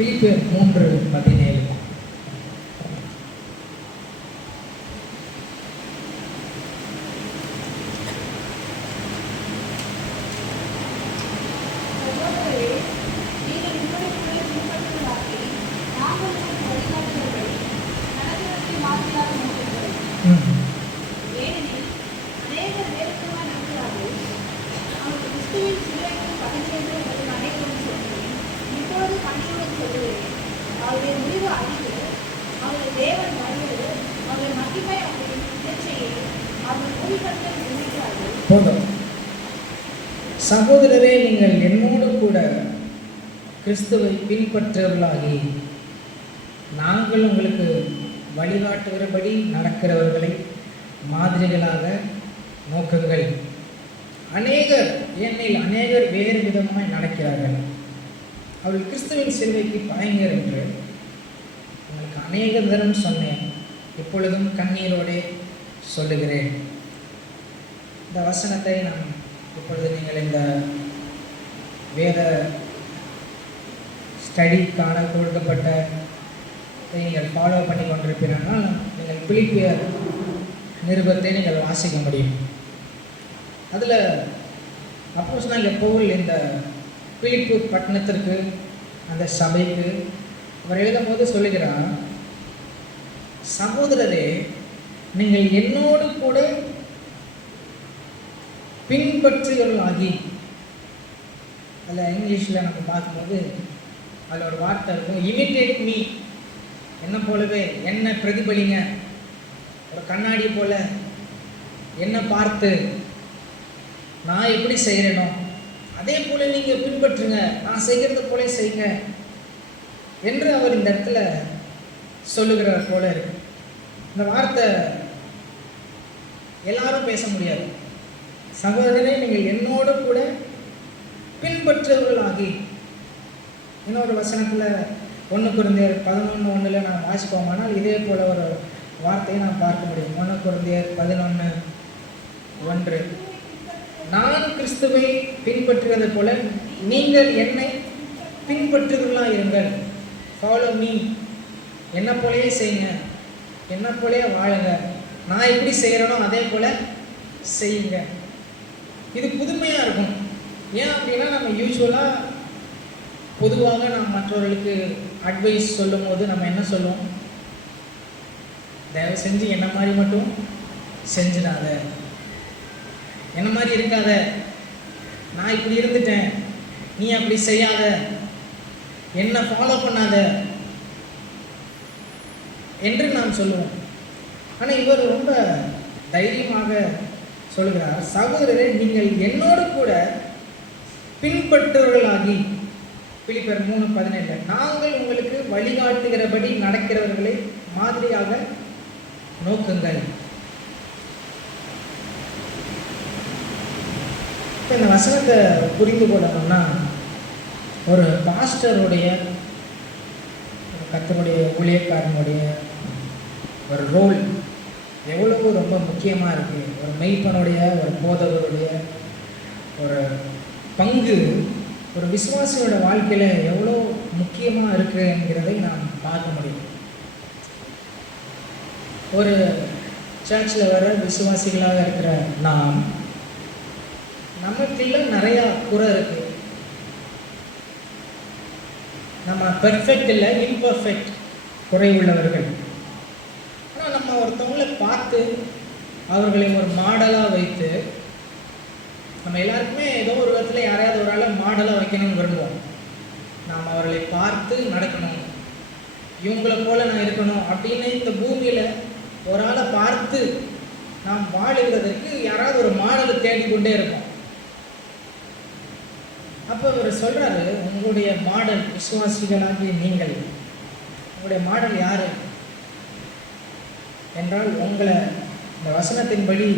பிலிப்பியர் 3:17. போதும். சகோதரரே, நீங்கள் என்னோடு கூட கிறிஸ்துவை பின்பற்றவர்களாகி நாங்கள் உங்களுக்கு வழிகாட்டுகிறபடி நடக்கிறவர்களை மாதிரிகளாக நோக்குங்கள். அநேகர் வேறு விதமாய் நடக்கிறார்கள். அவர்கள் கிறிஸ்துவின் சிலுவைக்கு பயங்கர் என்று உங்களுக்கு அநேக தரம் சொன்னேன், இப்பொழுதும் கண்ணீரோடே சொல்லுகிறேன். இந்த வசனத்தை நாம் இப்பொழுது நீங்கள் இந்த வேத ஸ்டடிக்கான கொடுக்கப்பட்ட நீங்கள் ஃபாலோ பண்ணி கொண்டிருப்பீர்கள். நீங்கள் பிலிப்பியர் நிருபத்தை நீங்கள் வாசிக்க முடியும். அதில் அப்போஸ்தலனாகிய பவுல் இந்த பிலிப்பு பட்டணத்திற்கு, அந்த சபைக்கு அவர் எழுதும்போது சொல்லுகிறார், சகோதரரே, நீங்கள் என்னோடு கூட பின்பற்றுகிறவர்களாகி. அதில் இங்கிலீஷில் நம்ம பார்க்கும்போது அதில் ஒரு வார்த்தை இருக்கும், இமிட்டேட் மீ, என்ன போலவே என்ன பிரதிபலிங்க. ஒரு கண்ணாடி போல என்ன பார்த்து நான் எப்படி செய்கிறேனோ அதே போல நீங்கள் பின்பற்றுங்க, நான் செய்கிறத போல செய்யுங்க என்று அவர் இந்த இடத்துல சொல்லுகிறார் போல இருக்கு. இந்த வார்த்தை எல்லாரும் பேச முடியாது. சகோதரனே, நீங்கள் என்னோடு கூட பின்பற்றுவர்களாகி. இன்னொரு வசனத்தில் 1 கொரிந்தியர் 11:1 நான் வாசிப்போமானால் இதே போல ஒரு வார்த்தையை நான் பார்க்க முடியும். 1 கொரிந்தியர் 11:1, நான் கிறிஸ்துவை பின்பற்றுவது போல நீங்கள் என்னை பின்பற்றுவர்களாக இருங்கள். ஃபாலோ மீ, என்ன போலயே செய்யுங்க, என்ன போலயே வாழுங்க, நான் எப்படி செய்கிறேனோ அதே போல செய்யுங்க. இது புதுமையாக இருக்கும். ஏன் அப்படின்னா, நம்ம யூஸ்வலாக பொதுவாக நம்ம மற்றவர்களுக்கு அட்வைஸ் சொல்லும் போது நம்ம என்ன சொல்லுவோம், தயவு செஞ்சு என்ன மாதிரி மட்டும் செஞ்சிடாத, என்ன மாதிரி இருக்காத, நான் இப்படி இருந்துட்டேன் நீ அப்படி செய்யாத, என்ன ஃபாலோ பண்ணாத என்று நாம் சொல்லுவோம். ஆனால் இவர் ரொம்ப தைரியமாக சொல்கிறார், சகோதரரே, நீங்கள் என்னோடு கூட பின்பற்றுவர்களாகி. பிலிப்பியர் 3:17, நாங்கள் உங்களுக்கு வழிகாட்டுகிறபடி நடக்கிறவர்களை மாதிரியாக நோக்குங்கள். இந்த வசனத்தை புரிந்து கொள்ளணும்னா, ஒரு பாஸ்டருடைய, கர்த்தருடைய ஊழியக்காரனுடைய ஒரு ரோல் எவ்வளவு ரொம்ப முக்கியமாக இருக்குது. ஒரு மெய்ப்பனுடைய, ஒரு போதகருடைய ஒரு பங்கு ஒரு விசுவாசியோட வாழ்க்கையில் எவ்வளோ முக்கியமாக இருக்குங்கிறதை நாம் பார்க்க முடியும். ஒரு சர்ச்சில் வர விசுவாசிகளாக இருக்கிற நாம், நமக்குள்ள நிறையா குறை இருக்குது. நம்ம பெர்ஃபெக்ட் இல்லை, இம்பர்ஃபெக்ட், குறை உள்ளவர்கள். ஆனால் நம்ம ஒருத்தவங்களை பார்த்து அவர்களை ஒரு மாடலாக வைத்து, நம்ம எல்லாருக்குமே ஏதோ ஒரு விதத்தில் யாரையாவது ஒரு ஆளை மாடலாக வைக்கணும்னு விரும்புவோம். நாம் அவர்களை பார்த்து நடக்கணும், இவங்களை போல நான் இருக்கணும் அப்படின்னு இந்த பூமியில் ஒரு ஆளை பார்த்து நாம் வாழுகிறதற்கு யாராவது ஒரு மாடலை தேடிக்கொண்டே இருப்போம். அப்போ இவர் சொல்கிறாரு, உங்களுடைய மாடல், விசுவாசிகளாகிய நீங்கள், உங்களுடைய மாடல் யார் என்றால், உங்களை இந்த வசனத்தின்படி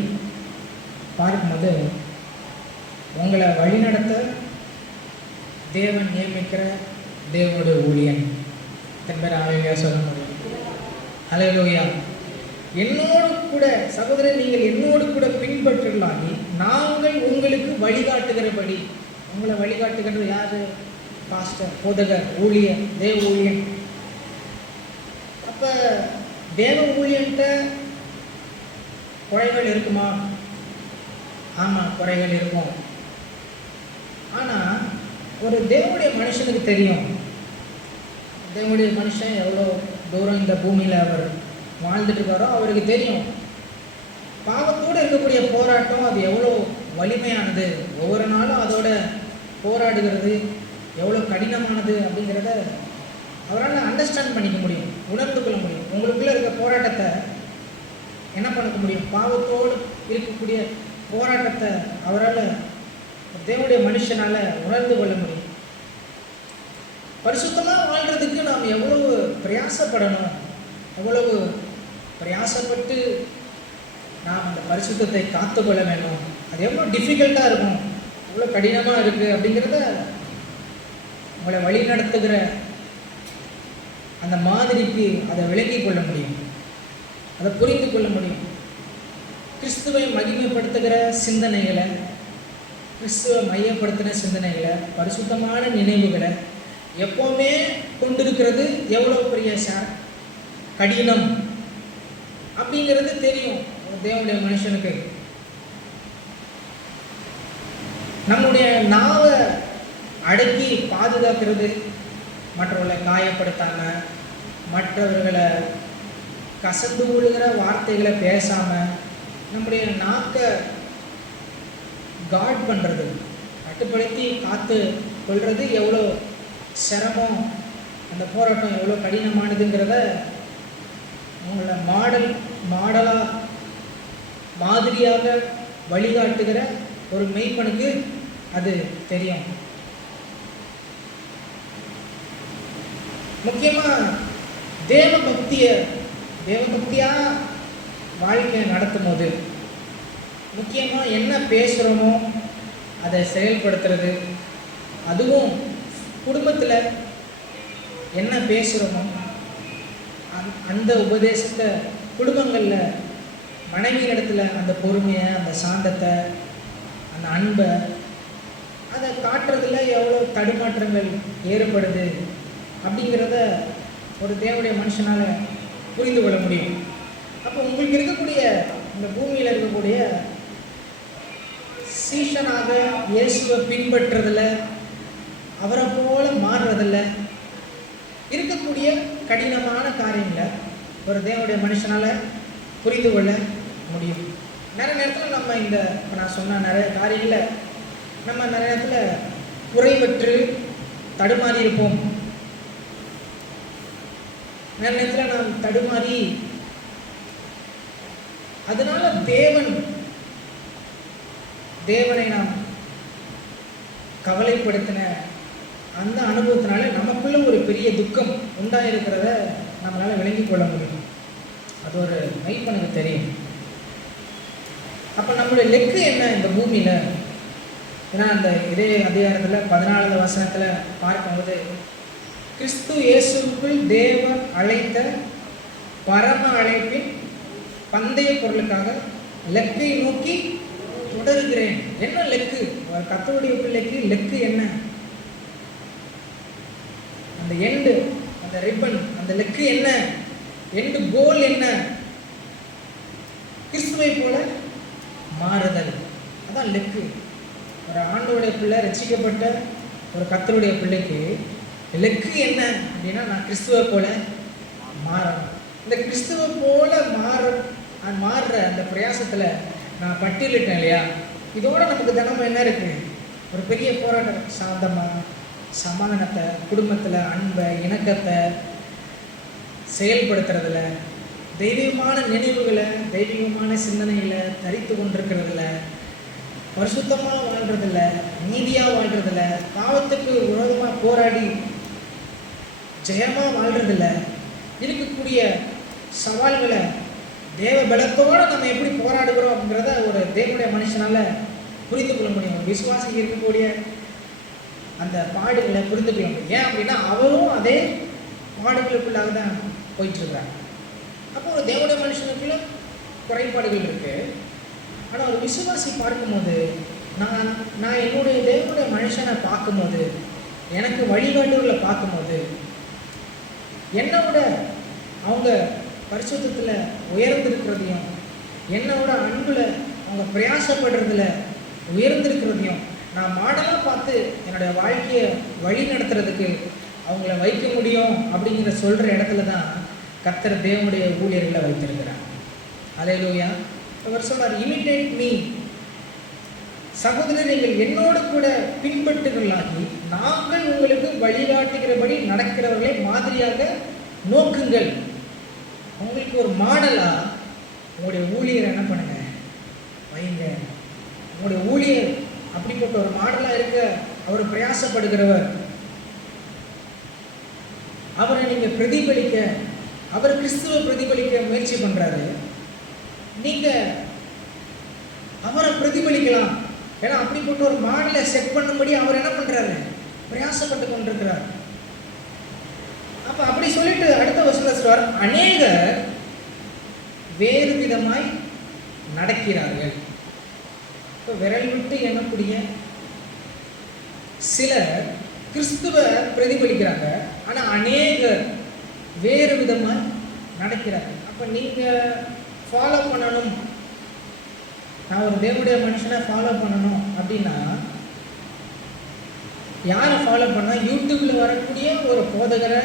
பார்க்கும்போது உங்களை வழிநடத்த தேவன் நியமிக்கிற தேவனுடைய ஊழியன். எத்தனை பேர் ஹல்லேலூயா சொல்ல முடியும்? ஹல்லேலூயா. என்னோடு கூட சகோதரர், நீங்கள் என்னோடு கூட பின்பற்றலாகி நாங்கள் உங்களுக்கு வழிகாட்டுகிறபடி. உங்களை வழிகாட்டுகிறது யாரு? பாஸ்டர், போதகர், ஊழியர், தேவ ஊழியன். அப்போ தேவ ஊழியன்ட்ட குறைகள் இருக்குமா? ஆமாம், குறைகள் இருக்கும். ஆனால் ஒரு தேவனுடைய மனுஷனுக்கு தெரியும், தேவனுடைய மனுஷன் எவ்வளோ தூரம் இந்த பூமியில் அவர் வாழ்ந்துட்டு இருக்காரோ அவருக்கு தெரியும். பாவத்தோடு இருக்கக்கூடிய போராட்டம் அது எவ்வளோ வலிமையானது, ஒவ்வொரு நாளும் அதோட போராடுகிறது எவ்வளோ கடினமானது அப்படிங்கிறத அவரால் அண்டர்ஸ்டாண்ட் பண்ணிக்க முடியும், உணர்ந்து கொள்ள முடியும். உங்களுக்குள்ளே இருக்க போராட்டத்தை என்ன பண்ண முடியும்? பாவத்தோடு இருக்கக்கூடிய போராட்டத்தை அவரால், தேவனுடைய மனுஷனால் உணர்ந்து கொள்ள முடியும். பரிசுத்தமாக வாழ்கிறதுக்கு நாம் எவ்வளவு பிரயாசப்படணும், எவ்வளவு பிரயாசப்பட்டு நாம் அந்த பரிசுத்தத்தை காத்துக்கொள்ள வேண்டும், அது எவ்வளோ டிஃபிகல்ட்டாக இருக்கும், எவ்வளோ கடினமாக இருக்குது அப்படிங்கிறத உங்களை வழி நடத்துகிற அந்த மாதிரிக்கு அதை விளங்கி கொள்ள முடியும், அதை புரிந்து கொள்ள முடியும். கிறிஸ்துவை மகிமைப்படுத்துகிற சிந்தனைகளை, கிறிஸ்துவை மையப்படுத்தின சிந்தனைகளை, பரிசுத்தமான நினைவுகளை எப்போவுமே கொண்டிருக்கிறது எவ்வளோ பெரிய கடினம் அப்படிங்கிறது தெரியும் தேவனுடைய மனுஷனுக்கு. நம்முடைய நாவை அடக்கி பாதுகாக்கிறது, மற்றவர்களை காயப்படுத்தாமல், மற்றவர்களை கசந்து விழுகிற வார்த்தைகளை பேசாமல், நம்முடைய நாக்கை காட் பண்ணுறது, கட்டுப்படுத்தி காத்து கொள்வது எவ்வளோ சிரமம், அந்த போராட்டம் எவ்வளோ கடினமானதுங்கிறத உங்களை மாடலாக மாதிரியாக வழிகாட்டுகிற ஒரு மெய்ப்பனுக்கு அது தெரியும். முக்கியமாக தேவபக்தியாக வாழ்க்கையை நடத்தும் போது முக்கியமாக என்ன பேசுகிறோமோ அதை செயல்படுத்துறது, அதுவும் குடும்பத்தில் என்ன பேசுகிறோமோ அந்த உபதேசத்தை குடும்பங்களில் மனைவி இடத்துல அந்த பொறுமையை, அந்த சாந்தத்தை, அந்த அன்பை அதை காட்டுறதுல எவ்வளோ தடுமாற்றங்கள் ஏற்படுது அப்படிங்கிறத ஒரு தேவனுடைய மனுஷனால் புரிந்து கொள்ள முடியும். அப்போ உங்களுக்கு இருக்கக்கூடிய இந்த பூமியில் இருக்கக்கூடிய சீஷனாக இயேசுவை பின்பற்றுறதில், அவரை போல மாறுறதில்ல இருக்கக்கூடிய கடினமான காரியங்களை ஒரு தேவனுடைய மனுஷனால் புரிந்து கொள்ள முடியும். நிறைய நேரத்தில் நம்ம இப்போ நான் சொன்ன நிறைய காரியங்களை நம்ம நிறைய நேரத்தில் குறைபற்று தடுமாறி இருப்போம். நிறைய நேரத்தில் நாம் தடுமாறி, அதனால தேவனை நாம் கவலைப்படுத்தின அந்த அனுபவத்தினால நமக்குள்ள ஒரு பெரிய துக்கம் உண்டாயிருக்கிறத நம்மளால் விளங்கி கொள்ள முடியும். அது ஒரு மெய்ப்பனுக்கு தெரியும். அப்போ நம்மளுடைய லெக்கு என்ன இந்த பூமியில்? ஏன்னா அந்த இதே அதிகாரத்தில் 14வது வசனத்தில் பார்க்கும்போது, கிறிஸ்து இயேசுக்குள் தேவன் அழைத்த பரம அழைப்பின் பந்தய பொருளுக்காக லெக்கை நோக்கி தொடருகிறேன். என்ன லெக்கு? கர்த்தருடைய பிள்ளைக்கு லெக்கு என்ன? அந்த எண்டு, அந்த ரிப்பன், அந்த லெக்கு என்ன? எண்டு கோல் என்ன? கிறிஸ்துவை போல மாறுதல். அதான் லெக்கு. ஒரு ஆண்டவருடைய பிள்ளை, ரட்சிக்கப்பட்ட ஒரு கர்த்தருடைய பிள்ளைக்கு லெக்கு என்ன அப்படின்னா, நான் கிறிஸ்துவை போல மாறணும். இந்த கிறிஸ்துவை போல மாறுற அந்த பிரயாசத்தில் நான் பட்டியலிட்டேன் இல்லையா? இதோட நமக்கு தினமும் என்ன இருக்குது? ஒரு பெரிய போராட்டம். சாந்தமாக, சமாதானத்தை, குடும்பத்தில் அன்பை, இணக்கத்தை செயல்படுத்துறதுல, தெய்வீகமான நினைவுகளை, தெய்வீகமான சிந்தனைகளை தரித்து கொண்டிருக்கிறதுல, பரிசுத்தமாக வாழ்கிறதில்ல, நீதியாக வாழ்கிறதில்ல, பாவத்துக்கு விரோதமாக போராடி ஜெயமாக வாழ்கிறதில்ல, இருக்கக்கூடிய சவால்களை தேவ பலத்தோடு நம்ம எப்படி போராடுகிறோம் அப்படிங்கிறத ஒரு தேவனுடைய மனுஷனால் புரிந்து கொள்ள முடியும். விசுவாசிக்கு இருக்கக்கூடிய அந்த பாடுகளை புரிந்து கொள்ள முடியும். ஏன் அப்படின்னா அவரும் அதே பாடுகளுக்குள்ளாக தான் போயிட்டுருக்கிறார். அப்போ ஒரு தேவனுடைய மனுஷனுக்குள்ள குறைபாடுகள் இருக்குது. ஆனால் ஒரு விசுவாசி பார்க்கும்போது, நான் என்னுடைய தேவனுடைய மனுஷனை பார்க்கும்போது எனக்கு வழிகாட்டுகளை பார்க்கும்போது என்னோட அவங்க பரிசுத்தத்தில் உயர்ந்திருக்கிறதையும், என்னோட அன்பில் அவங்க பிரயாசப்படுறதுல உயர்ந்திருக்கிறதையும் நான் மாடலாக பார்த்து என்னுடைய வாழ்க்கையை வழி நடத்துறதுக்கு அவங்கள வைக்க முடியும் அப்படிங்கிற சொல்கிற இடத்துல தான் கர்த்தர் தேவனுடைய ஊழியர்களை வைத்திருக்கிறார். அல்லேலூயா. அவர் சொன்னார், இமிட்டேட் மீ. சகோதரர், நீங்கள் என்னோடு கூட பின்பற்றுகளாகி நாங்கள் உங்களுக்கு வழிகாட்டுகிறபடி நடக்கிறவர்களை மாதிரியாக நோக்குங்கள். உங்களுக்கு ஒரு மாடலா உங்களுடைய ஊழியர் என்ன பண்ணுங்க, வைங்க. உங்களுடைய ஊழியர் அப்படிப்பட்ட ஒரு மாடலா இருக்க அவர் பிரயாசப்படுகிறவர். அவரை நீங்க பிரதிபலிக்க, அவர் கிறிஸ்துவ பிரதிபலிக்க முயற்சி பண்றாரு. நீங்க அவரை பிரதிபலிக்கலாம். ஏன்னா அப்படிப்பட்ட ஒரு மாடலை செட் பண்ணும்படி அவர் என்ன பண்றாரு, பிரயாசப்பட்டு கொண்டிருக்கிறார். அப்ப அப்படி சொல்லிட்டு அடுத்த வசனத்துல சொல்றார், அநேகர் வேறு விதமாய் நடக்கிறார்கள். இப்போ விரல் விட்டு எண்ணக்கூடிய சிலர் கிறிஸ்துவ பிரதிபலிக்கிறாங்க, ஆனா அநேகர் வேறு விதமாய் நடக்கிறார்கள். அப்ப நீங்க ஃபாலோ பண்ணணும், நான் ஒரு தேவனுடைய மனுஷனை ஃபாலோ பண்ணணும் அப்படின்னா யாரை ஃபாலோ பண்ணா, யூடியூப்ல வரக்கூடிய ஒரு போதகரை,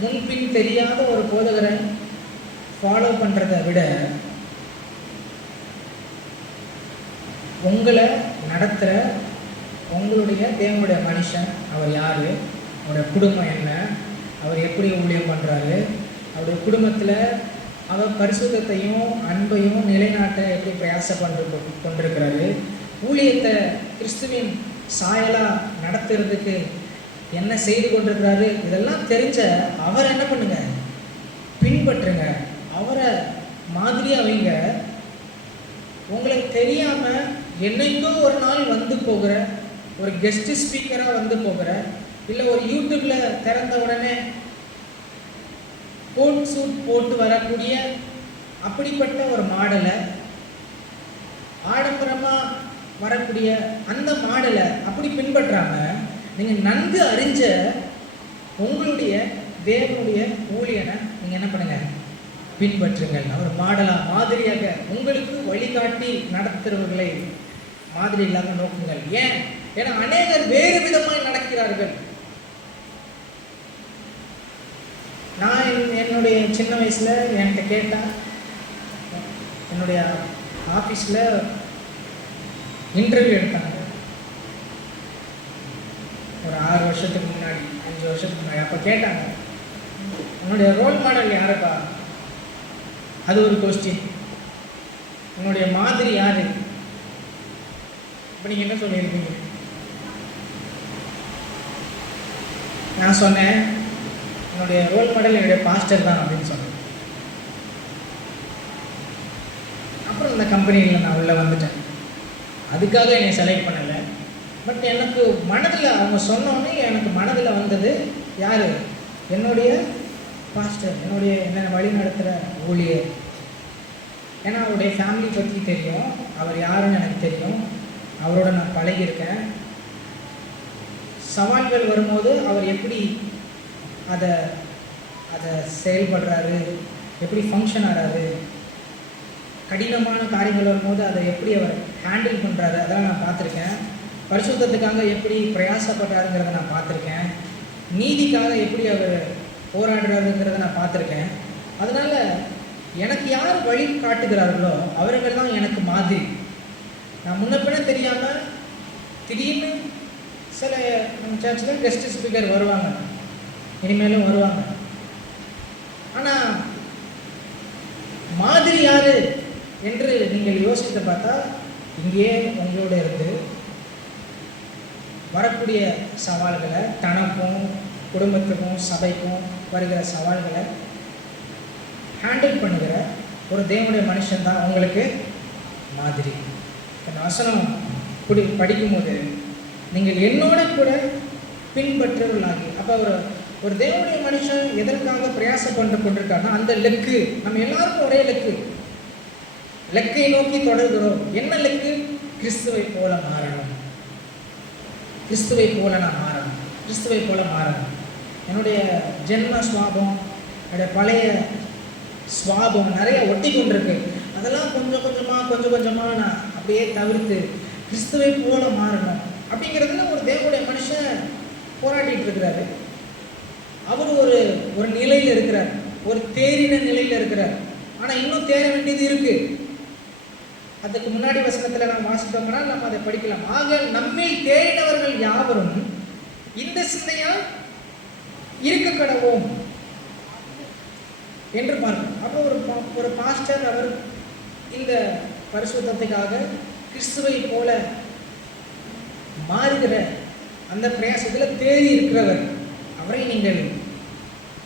முன்பின் தெரியாத ஒரு போதகரை ஃபாலோ பண்றதை விட உங்களை நடத்துகிற உங்களுடைய தேவனுடைய மனுஷன் அவர் யார், அவருடைய குடும்பம் என்ன, அவர் எப்படி ஊழியம் பண்ணுறாரு, அவருடைய குடும்பத்தில் அவர் பரிசுத்தத்தையும் அன்பையும் நிலைநாட்ட எப்படி பிரயாசம் கொண்டிருக்கிறாரு, ஊழியத்தை கிறிஸ்துவின் சாயலாக நடத்துறதுக்கு என்ன செய்து கொண்டிருக்கிறாரு, இதெல்லாம் தெரிஞ்ச அவரை என்ன பண்ணுங்க, பின்பற்றுங்க. அவரை மாதிரியாக வைங்க. உங்களுக்கு தெரியாமல் என்னைக்கோ ஒரு நாள் வந்து போகிற ஒரு கெஸ்ட் ஸ்பீக்கராக வந்து போகிற, இல்லை ஒரு யூடியூப்பில் திறந்த உடனே கோட் சூட் போட்டு வரக்கூடிய அப்படிப்பட்ட ஒரு மாடலை, ஆடம்பரமாக வரக்கூடிய அந்த மாடலை அப்படி பின்பற்றாமல் நீங்கள் நன்கு அறிஞ்ச உங்களுடைய தேவனுடைய ஊழியனை நீங்கள் என்ன பண்ணுங்க, பின்பற்றுங்கள். அவர் மாடலாக மாதிரியாக உங்களுக்கு வழிகாட்டி நடத்துகிறவர்களை மாதிரி இல்லாமல் நோக்குங்கள். ஏன்? ஏன்னா அநேகர் வேறு விதமாய் நடக்கிறார்கள். நான் என்னுடைய சின்ன வயசில் என்கிட்ட கேட்டால், என்னுடைய ஆஃபீஸில் இன்டர்வியூ எடுத்தாங்க ஒரு 6 வருஷத்துக்கு முன்னாடி, 5 வருஷத்துக்கு முன்னாடி. அப்போ கேட்டாங்க, உன்னுடைய ரோல் மாடல் யாருப்பா? அது ஒரு கொஸ்டின். உன்னுடைய மாதிரி யாரு? இப்போ நீங்கள் என்ன சொல்லியிருக்கீங்க? நான் சொன்னேன், என்னுடைய ரோல் மாடல் என்னுடைய பாஸ்டர் தான் அப்படின்னு சொன்னேன். அப்புறம் இந்த கம்பெனியில் நான் உள்ளே வந்துட்டேன். அதுக்காக என்னை செலக்ட் பண்ணலை. பட் எனக்கு மனதில் அவங்க சொன்னோன்னே எனக்கு மனதில் வந்தது யார்? என்னுடைய பாஸ்டர், என்னை வழி நடத்துகிற ஊழியர். ஏன்னா அவருடைய ஃபேமிலி பற்றி தெரியும், அவர் யாருன்னு எனக்கு தெரியும், அவரோட நான் பழகியிருக்கேன். சவால்கள் வரும்போது அவர் எப்படி அதை செயல்படுறாரு, எப்படி ஃபங்க்ஷன் ஆகிறாரு, கடினமான காரியங்கள் வரும்போது அதை எப்படி அவர் ஹேண்டில் பண்ணுறாரு, அதெல்லாம் நான் பார்த்துருக்கேன். பரிசுத்தத்துக்காக எப்படி பிரயாசப்படுறாருங்கிறத நான் பார்த்துருக்கேன். நீதிக்காக எப்படி அவர் போராடுறாருங்கிறத நான் பார்த்துருக்கேன். அதனால் எனக்கு யார் வழி காட்டுகிறார்களோ அவர்கள் தான் எனக்கு மாதிரி. நான் முன்னப்பின தெரியாமல் திடீர்னு சில நம்ம சர்ச்சில் கெஸ்ட் ஸ்பீக்கர் வருவாங்க, இனிமேலும் வருவாங்க. ஆனால் மாதிரி யார் என்று நீங்கள் யோசித்து பார்த்தா, இங்கேயே உங்களோட இருந்து வரக்கூடிய சவால்களை, தனக்கும் குடும்பத்துக்கும் சபைக்கும் வருகிற சவால்களை ஹேண்டில் பண்ணுகிற ஒரு தேவனுடைய மனுஷன் தான் உங்களுக்கு மாதிரி. இந்த வசனம் படிக்கும்போது நீங்கள் என்னோட கூட பின்பற்றுவர்களாகி, அப்போ ஒரு தேவனுடைய மனுஷன் எதற்காக பிரயாசம் கொண்டிருக்காருன்னா அந்த லெக்கு, நம்ம எல்லாருக்கும் ஒரே லெக்கை நோக்கி தொடர்கிறோம். என்ன லெக்கு? கிறிஸ்துவை போல மாறணும். கிறிஸ்துவை போல நான் மாறணும். கிறிஸ்துவை போல மாறணும். என்னுடைய ஜென்ம சுவாபம், என்னுடைய பழைய சுவாபம் நிறைய ஒட்டி கொண்டிருக்கு. அதெல்லாம் கொஞ்சம் கொஞ்சமாக நான் அப்படியே தவிர்த்து கிறிஸ்துவை போல மாறணும் அப்படிங்கிறதுல ஒரு தேவனுடைய மனுஷன் போராடிட்டு இருக்கிறாரு. அவர் ஒரு நிலையில் இருக்கிறார், ஒரு தேறின நிலையில் இருக்கிறார். ஆனால் இன்னும் தேர வேண்டியது இருக்கு. அதுக்கு முன்னாடி வசனத்தில் நாம் வாசித்தோம்னா நம்ம அதை படிக்கலாம். ஆக நம்மில் தேறினவர்கள் யாவரும் இந்த சிந்தையால் இருக்க கடவோம் என்று பார்க்கணும். அப்போ ஒரு பாஸ்டர் அவர் இந்த பரிசுத்தத்துக்காக கிறிஸ்துவை போல மாறுகிற அந்த பிரயாசத்தில் தேறி இருக்கிறவர், அவரை நீங்கள்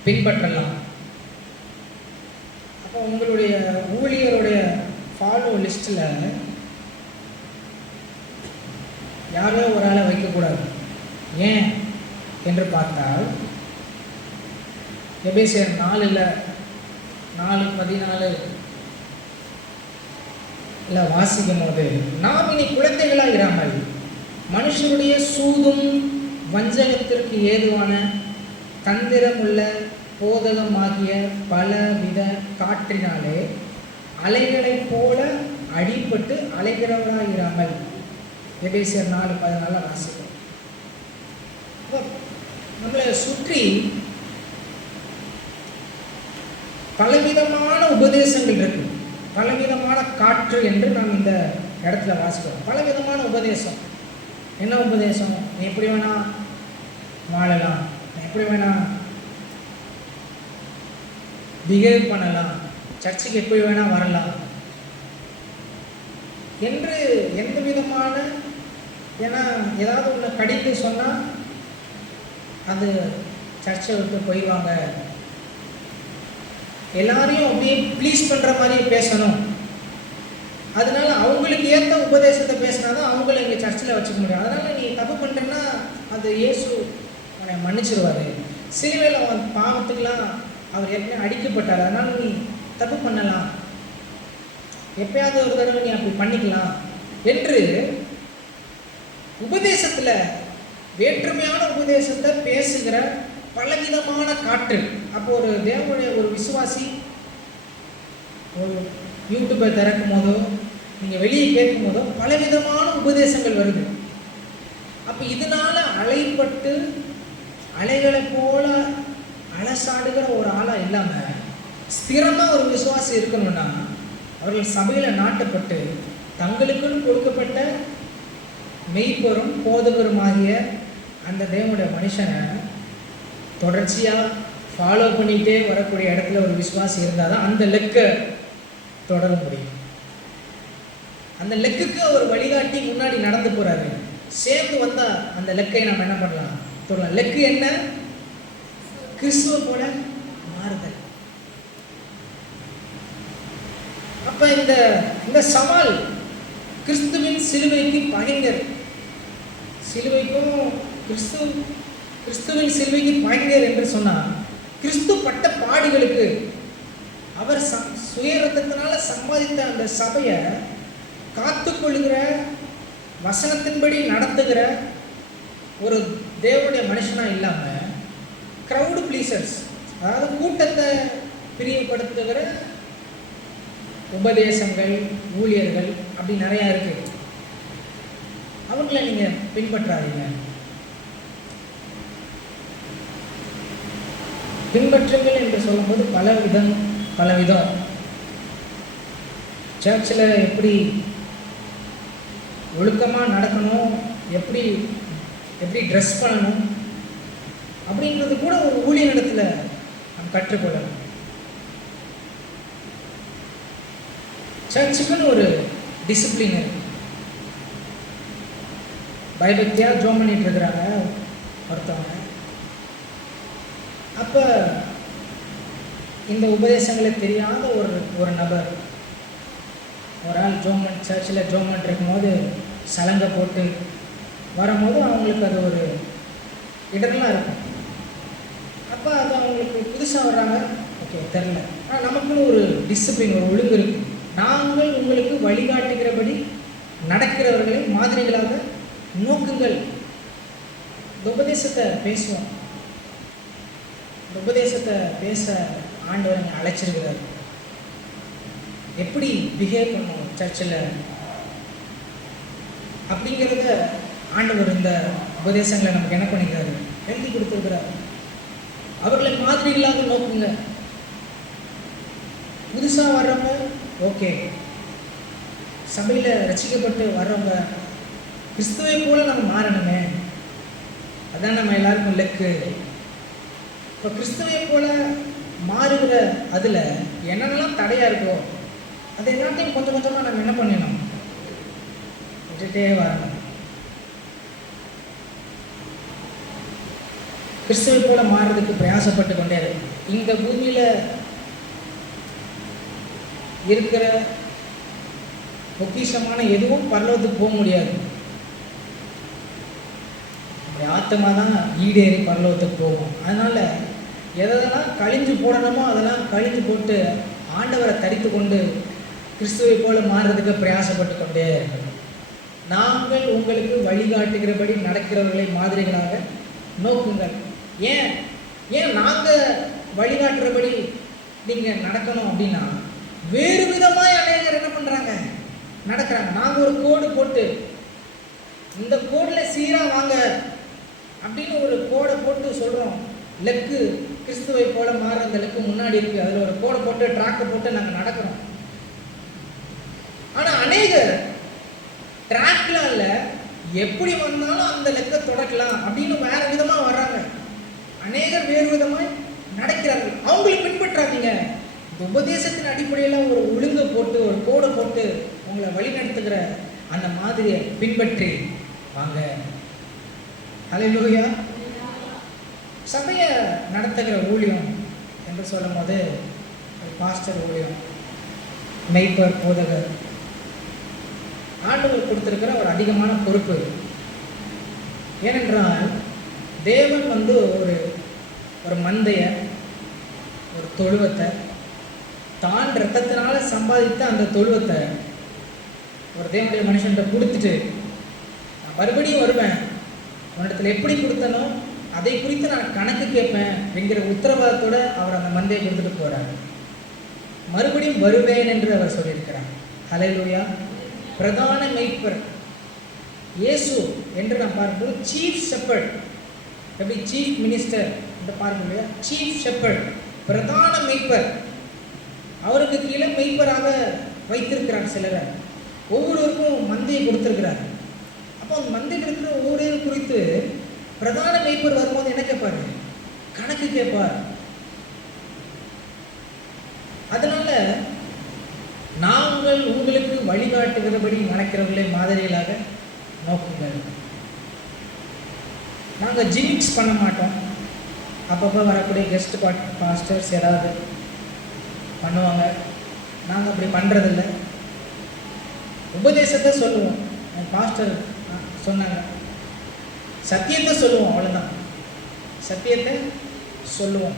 பின்பற்றலாம். அப்போ உங்களுடைய ஊழியருடைய ஃபாலோ லிஸ்ட்டில் யாரோ ஒரு ஆளை வைக்கக்கூடாது. ஏன் என்று பார்த்தால் எபேசியர் 4:14 வாசிக்கும் போது, நாம் இனி குழந்தைகளாக இராமல் மனுஷருடைய சூதும் வஞ்சகத்திற்கு ஏதுவான தந்திரமுள்ள போதகமாகிய பலவித காற்றினாலே அலைகளைப் போல அடிபட்டு அலைகிறவராக இராமல். எபேசியர் 4:14 வாசிக்கும். நம்மளை சுற்றி பலவிதமான உபதேசங்கள் இருக்கு, பலவிதமான காற்று என்று நாம் இந்த இடத்துல வாசிக்கிறோம். பலவிதமான உபதேசம். என்ன உபதேசம்? நீ எப்படி வேணா வாழலாம், நீ எப்படி வேணா பிஹேவ் பண்ணலாம், சர்ச்சுக்கு எப்படி வேணா வரலாம் என்று எந்த விதமான, ஏன்னா ஏதாவது ஒன்று கடித்து சொன்னால் அது சர்ச்சை விட்டு போயிடுவாங்க, எல்லாரையும் அப்படியே ப்ளீஸ் பண்ணுற மாதிரியே பேசணும், அதனால அவங்களுக்கு ஏற்ற உபதேசத்தை பேசினா தான் அவங்கள இங்கே சர்ச்சில் வச்சுக்க முடியும். அதனால் நீ தப்பு பண்ணுறேன்னா அது இயேசு அவனை மன்னிச்சிருவார். சிலுவையில் அவன் பாவத்துக்கெலாம் அவர் ஏற்கனவே அடிக்கப்பட்டார், அதனால் நீ தப்பு பண்ணலாம், எப்பயாவது ஒரு தடவை நீ அப்படி பண்ணிக்கலாம் என்று உபதேசத்தில் வேற்றுமையான உபதேசத்தை பேசுகிற பலவிதமான காற்று. அப்போ ஒரு தேவனுடைய ஒரு விசுவாசி ஒரு யூடியூப்பை திறக்கும் போதோ நீங்கள் வெளியே கேட்கும் போதோ பலவிதமான உபதேசங்கள் வருது. அப்போ இதனால அலைப்பட்டு அலைகளை போல அலசாடுகிற ஒரு ஆளாக இல்லாமல் ஸ்திரமாக ஒரு விசுவாசி இருக்கணும்னா அவர்கள் சபையில் நாட்டப்பட்டு தங்களுக்குன்னு கொடுக்கப்பட்ட மெய்ப்பொரும் போதகருமாகிய அந்த தேவனுடைய மனுஷனை தொடர்ச்சியாக ஃபாலோ பண்ணிகிட்டே வரக்கூடிய இடத்துல ஒரு விசுவாசி இருந்தால் தான் அந்த லெக்கை தொடர முடியும். அந்த லெக்குக்கு ஒரு வழிகாட்டி முன்னாடி நடந்து போகிறாரு, சேர்ந்து வந்தால் அந்த லெக்கை நம்ம என்ன பண்ணலாம், தொடரலாம். லெக்கு என்ன? கிறிஸ்துவ போல மாறுதல். அப்போ இந்த சவால் கிறிஸ்துவின் சிலுவைக்கு பகைஞர், சிலுவைக்கும் கிறிஸ்துவின் சிலுவைக்கு பகைஞர் என்று சொன்னால் கிறிஸ்து பட்ட பாடுகளுக்கு அவர் சுயரத்தத்தினால சம்பாதித்த அந்த சபையை காத்துக்கொள்கிற, வசனத்தின்படி நடத்துகிற ஒரு தேவனுடைய மனுஷனாக இல்லாமல் க்ரௌடு ப்ளீசர்ஸ், அதாவது கூட்டத்தை பிரியப்படுத்துகிற உபதேசங்கள், ஊழியர்கள் அப்படி நிறையா இருக்குது. அவங்கள நீங்கள் பின்பற்றாதீங்க. பின்பற்றுங்கள் என்று சொல்லும்போது பலவிதம். சர்ச்சில் எப்படி ஒழுக்கமாக நடக்கணும், எப்படி ட்ரெஸ் பண்ணணும் அப்படின்றது கூட ஒரு ஊழியரிடத்தில் நாம் கற்றுக்கொள்ளணும். சர்ச்சுக்குன்னு ஒரு டிசிப்ளின் இருக்கு. பயபக்தியாக ஜோம் பண்ணிட்டு இருக்கிறாங்க ஒருத்தவங்க. அப்போ இந்த உபதேசங்களை தெரியாத ஒரு நபர், ஒரு ஆள் சர்ச்சில் ஜோம் பண்ணிருக்கும் போது சலங்கை போட்டு வரும்போது அவங்களுக்கு அது ஒரு இடர்லாம் இருக்கும். அப்போ அது அவங்களுக்கு புதுசாக வர்றாங்க, ஓகே தெரில, ஆனால் நமக்குன்னு ஒரு டிசிப்ளின், ஒரு ஒழுங்கு இருக்குது. நாங்கள் உங்களுக்கு வழிகாட்டுகிறபடி நடக்கிறவர்களை மாதிரிகளாக நோக்குங்கள் இந்த உபதேசத்தை பேசுவோம். இந்த உபதேசத்தை பேச ஆண்டவர் என்னை அழைச்சிருக்கிறார். எப்படி பிஹேவ் பண்ணணும் சர்ச்சில் அப்படிங்கிறத ஆண்டவர் இந்த உபதேசங்களை நமக்கு என்ன பண்ணிக்கிறாரு, எழுதி கொடுத்துருக்கிறார். அவர்களை மாதிரிகளாக நோக்குங்க. புதுசாக வர்றவங்க ஓகே, சபையில் ரசிக்கப்பட்டு வர்றவங்க கிறிஸ்துவை போல நம்ம மாறணுமே, அதான் நம்ம எல்லாருக்கும் லெக்கு. இப்போ கிறிஸ்துவை போல மாறுகிற அதில் என்னென்னலாம் தடையாக இருக்கோ அதை எல்லாத்தையும் கொஞ்சம் கொஞ்சமாக நம்ம என்ன பண்ணணும், விட்டுட்டே வரணும். கிறிஸ்துவை போல மாறுறதுக்கு பிரயாசப்பட்டு கொண்டே இருக்கும். இந்த பூமியில் இருக்கிற பொக்கிஷமான எதுவும் பரலோகத்துக்கு போக முடியாது. ஆத்மா தான் ஈடேறி பரலோகத்துக்கு போகும். அதனால் எதெல்லாம் கழிஞ்சு போடணுமோ அதெல்லாம் கழிஞ்சு போட்டு ஆண்டவரை தரித்து கொண்டு கிறிஸ்துவை போல மாறுறதுக்கு பிரயாசப்பட்டு கொண்டே இருக்கணும். நாங்கள் உங்களுக்கு வழிகாட்டுகிறபடி நடக்கிறவர்களை மாதிரிகளாக நோக்குங்கள். ஏன் நாங்கள் வழிகாட்டுறபடி நீங்கள் நடக்கணும் அப்படின்னா, வேறு விதமாக அநேகர் என்ன பண்ணுறாங்க, நடக்கிறாங்க. நாங்கள் ஒரு கோடு போட்டு இந்த கோடில் சீராக வாங்க அப்படின்னு ஒரு கோடை போட்டு சொல்கிறோம். லெக்கு கிறிஸ்துவை போல மாற அந்த லெக்கு முன்னாடி இருக்குது, அதில் ஒரு கோடை போட்டு ட்ராக்கை போட்டு நாங்கள் நடக்கிறோம். ஆனால் அநேகர் ட்ராக்லாம் இல்லை, எப்படி வந்தாலும் அந்த லெக்கை தொடக்கலாம் அப்படின்னு வேற விதமாக வர்றாங்க. அநேகர் வேறு விதமாக நடக்கிறார்கள். அவங்களை பின்பற்றாதீங்க. இந்த உபதேசத்தின் அடிப்படையில் ஒரு ஒழுங்கை போட்டு ஒரு கோடை போட்டு உங்களை வழிநடத்துகிற அந்த மாதிரியை பின்பற்றி வாங்க. ஹல்லேலூயா. சபையை நடத்துகிற ஊழியம் என்று சொல்லும் போது ஒரு பாஸ்டர் ஊழியம், மெய்ப்பர், போதகர், ஆண்டவர் கொடுத்திருக்கிற ஒரு அதிகமான பொறுப்பு. ஏனென்றால் தேவன் ஒரு மந்தைய, ஒரு தொழுவத்தை தான் ரத்தத்தினால சம்பாதித்த அந்த தொழுவத்தை ஒரு தேவனுடைய மனுஷன்கிட்ட கொடுத்துட்டு, நான் மறுபடியும் வருவேன், உன்னிடத்தில் எப்படி கொடுத்தனோ அதை குறித்து நான் கணக்கு கேட்பேன் என்கிற உத்தரவாதத்தோடு அவர் அந்த மந்தையை கொடுத்துட்டு போகிறார். மறுபடியும் வருவேன் என்று அவர் சொல்லியிருக்கிறார். ஹல்லேலூயா. பிரதான மெய்ப்பர் இயேசு என்று நான் பார்க்கும்போது சீஃப் ஷெப்பர்ட், எப்படி சீஃப் மினிஸ்டர் என்று பார்க்க இல்லையா, சீஃப் ஷெப்பர்ட், பிரதான மெய்ப்பர். அவருக்கு கீழே மெய்ப்பராக வைத்திருக்கிறார் சிலரை. ஒவ்வொருவருக்கும் மந்தையை கொடுத்துருக்கிறார். அப்போ அந்த மந்தையில் இருக்கிற ஒவ்வொரு குறித்து பிரதான மெய்ப்பர் வரும்போது என்ன கேட்பார், கணக்கு கேட்பார். அதனால நாங்கள் உங்களுக்கு வழிகாட்டுகிறபடி நடக்கிறவர்களை மாதிரிகளாக நோக்குங்கள். நாங்கள் ஜிமிக்ஸ் பண்ண மாட்டோம். அப்பப்போ வரக்கூடிய கெஸ்ட் பாஸ்டர்ஸ் ஏதாவது பண்ணுவாங்க, நாங்கள் அப்படி பண்ணுறதில்ல. உபதேசத்தை சொல்லுவோம். பாஸ்டர் சொன்னாங்க, சத்தியத்தை சொல்லுவோம், அவ்வளோதான். சத்தியத்தை சொல்லுவோம்.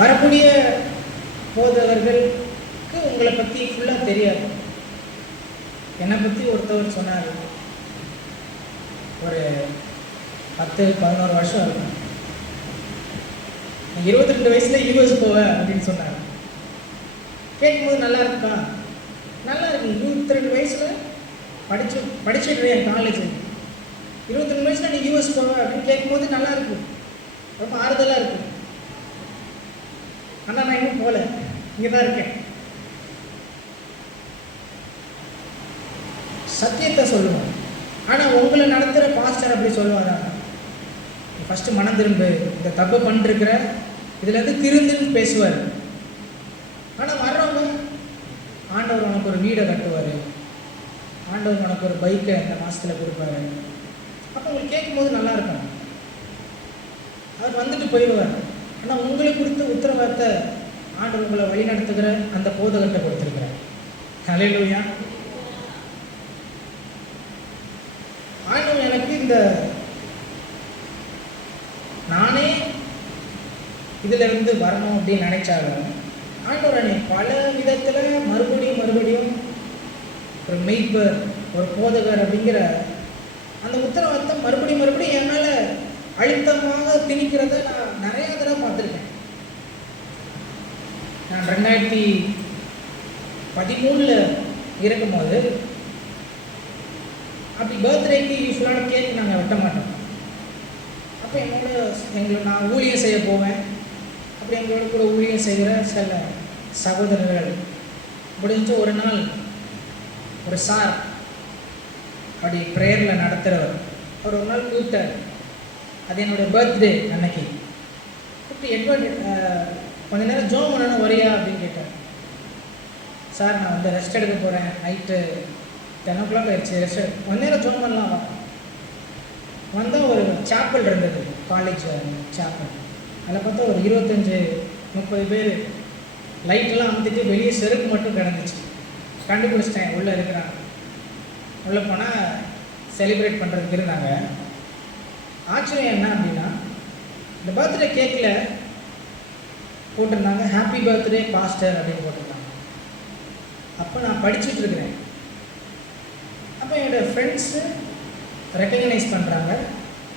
வரக்கூடிய போதவர்களுக்கு உங்களை பற்றி ஃபுல்லாக தெரியாது. என்னை பற்றி ஒருத்தவர் சொன்னார், ஒரு 10-11 வருஷம் இருக்கும், 22 வயசில் யூஎஸ் போவேன் அப்படின்னு சொன்னார். கேட்கும்போது நல்லா இருக்கா, நல்லா இருக்கு. 22 வயசில் படிச்சுட்டு என் காலேஜ், 22 வயசில் நீ யூஎஸ் போவேன் அப்படின்னு கேட்கும்போது நல்லா இருக்கு, ரொம்ப ஆறுதலாக இருக்குது. ஆனால் நான் இன்னும் போகல, இங்கே தான் இருக்கேன். சத்தியத்தை சொல்லுவோம். ஆனால் உங்களை நடத்துகிற பாஸ்டர் அப்படி சொல்லுவாரா, ஃபஸ்ட்டு மனம் திரும்பு, இந்த தப்பு பண்ணிருக்கிற இதுலேருந்து திருந்துன்னு பேசுவார். ஆனால் வர்றவங்க, ஆண்டவர் உனக்கு ஒரு வீடை கட்டுவார், ஆண்டவர் உனக்கு ஒரு பைக்கை இந்த மாதத்தில் கொடுப்பாரு. அப்போ உங்களுக்கு கேட்கும்போது நல்லாயிருக்கும். அவர் வந்துட்டு போயிடுவார். ஆனால் உங்களை குறித்த உத்தரவாதத்தை ஆண்டவர் உங்களை வழிநடத்துகிற அந்த போதகத்தை கொடுத்துருக்கிறார். ஹல்லேலூயா. ஆண்டவர் எனக்கு இந்த நானே இதிலிருந்து வரணும் அப்படின்னு நினைச்சாலும் ஆண்டவர் என்னை பல விதத்தில் மறுபடியும் ஒரு மெய்ப்பர் ஒரு போதகர் அப்படிங்கிற அந்த உத்தரவாதத்தை மறுபடியும் என் மேலே அழுத்தமாக திணிக்கிறத நான் நிறையா தடவை பார்த்துருக்கேன். நான் 2013 இருக்கும்போது அப்படி பர்த்டேக்கு யூஸ்வலான கேக் நாங்கள் வெட்ட மாட்டோம். அப்போ நான் ஊழியம் செய்ய போவேன். அப்படி எங்களோட கூட ஊழியம் செய்கிற சில சகோதரர்கள் முடிஞ்சு ஒரு நாள் ஒரு சார் அப்படி ப்ரேயரில் நடத்துகிறவர் அவர் ஒரு நாள் கூப்பிட்டார். அது என்னுடைய பர்த்டே அன்னைக்கு கூப்பிட்டு எட்வர்ட் கொஞ்ச நேரம் ஜோம் பண்ணணும் வரியா அப்படின்னு கேட்டார். சார் நான் வந்து ரெஸ்ட் எடுக்க போகிறேன், நைட்டு 10 o'clock ஆயிடுச்சு, ரெஸ்ட் கொஞ்ச நேரம் ஜோம் பண்ணலாம் வந்தால் ஒரு சாப்பல் இருந்தது, காலேஜ் சாப்பல். அதில் பார்த்தா ஒரு 25-30 பேர் லைட்டெல்லாம் அமுத்திட்டு வெளியே செருப்பு மட்டும் கிடந்துச்சு. கண்டுபிடிச்சிட்டேன் உள்ளே இருக்கிறாங்க. உள்ளே போனால் செலிப்ரேட் பண்ணுறதுக்கு இருந்தாங்க. ஆச்சரியம் என்ன அப்படின்னா, இந்த பர்த்டே கேக்கில் போட்டிருந்தாங்க ஹாப்பி பர்த்டே பாஸ்டர் அப்படின்னு போட்டிருந்தாங்க. அப்போ நான் படிச்சுட்டு இருக்கிறேன். அப்போ என்னோடய ஃப்ரெண்ட்ஸு ரெக்கக்னைஸ் பண்ணுறாங்க.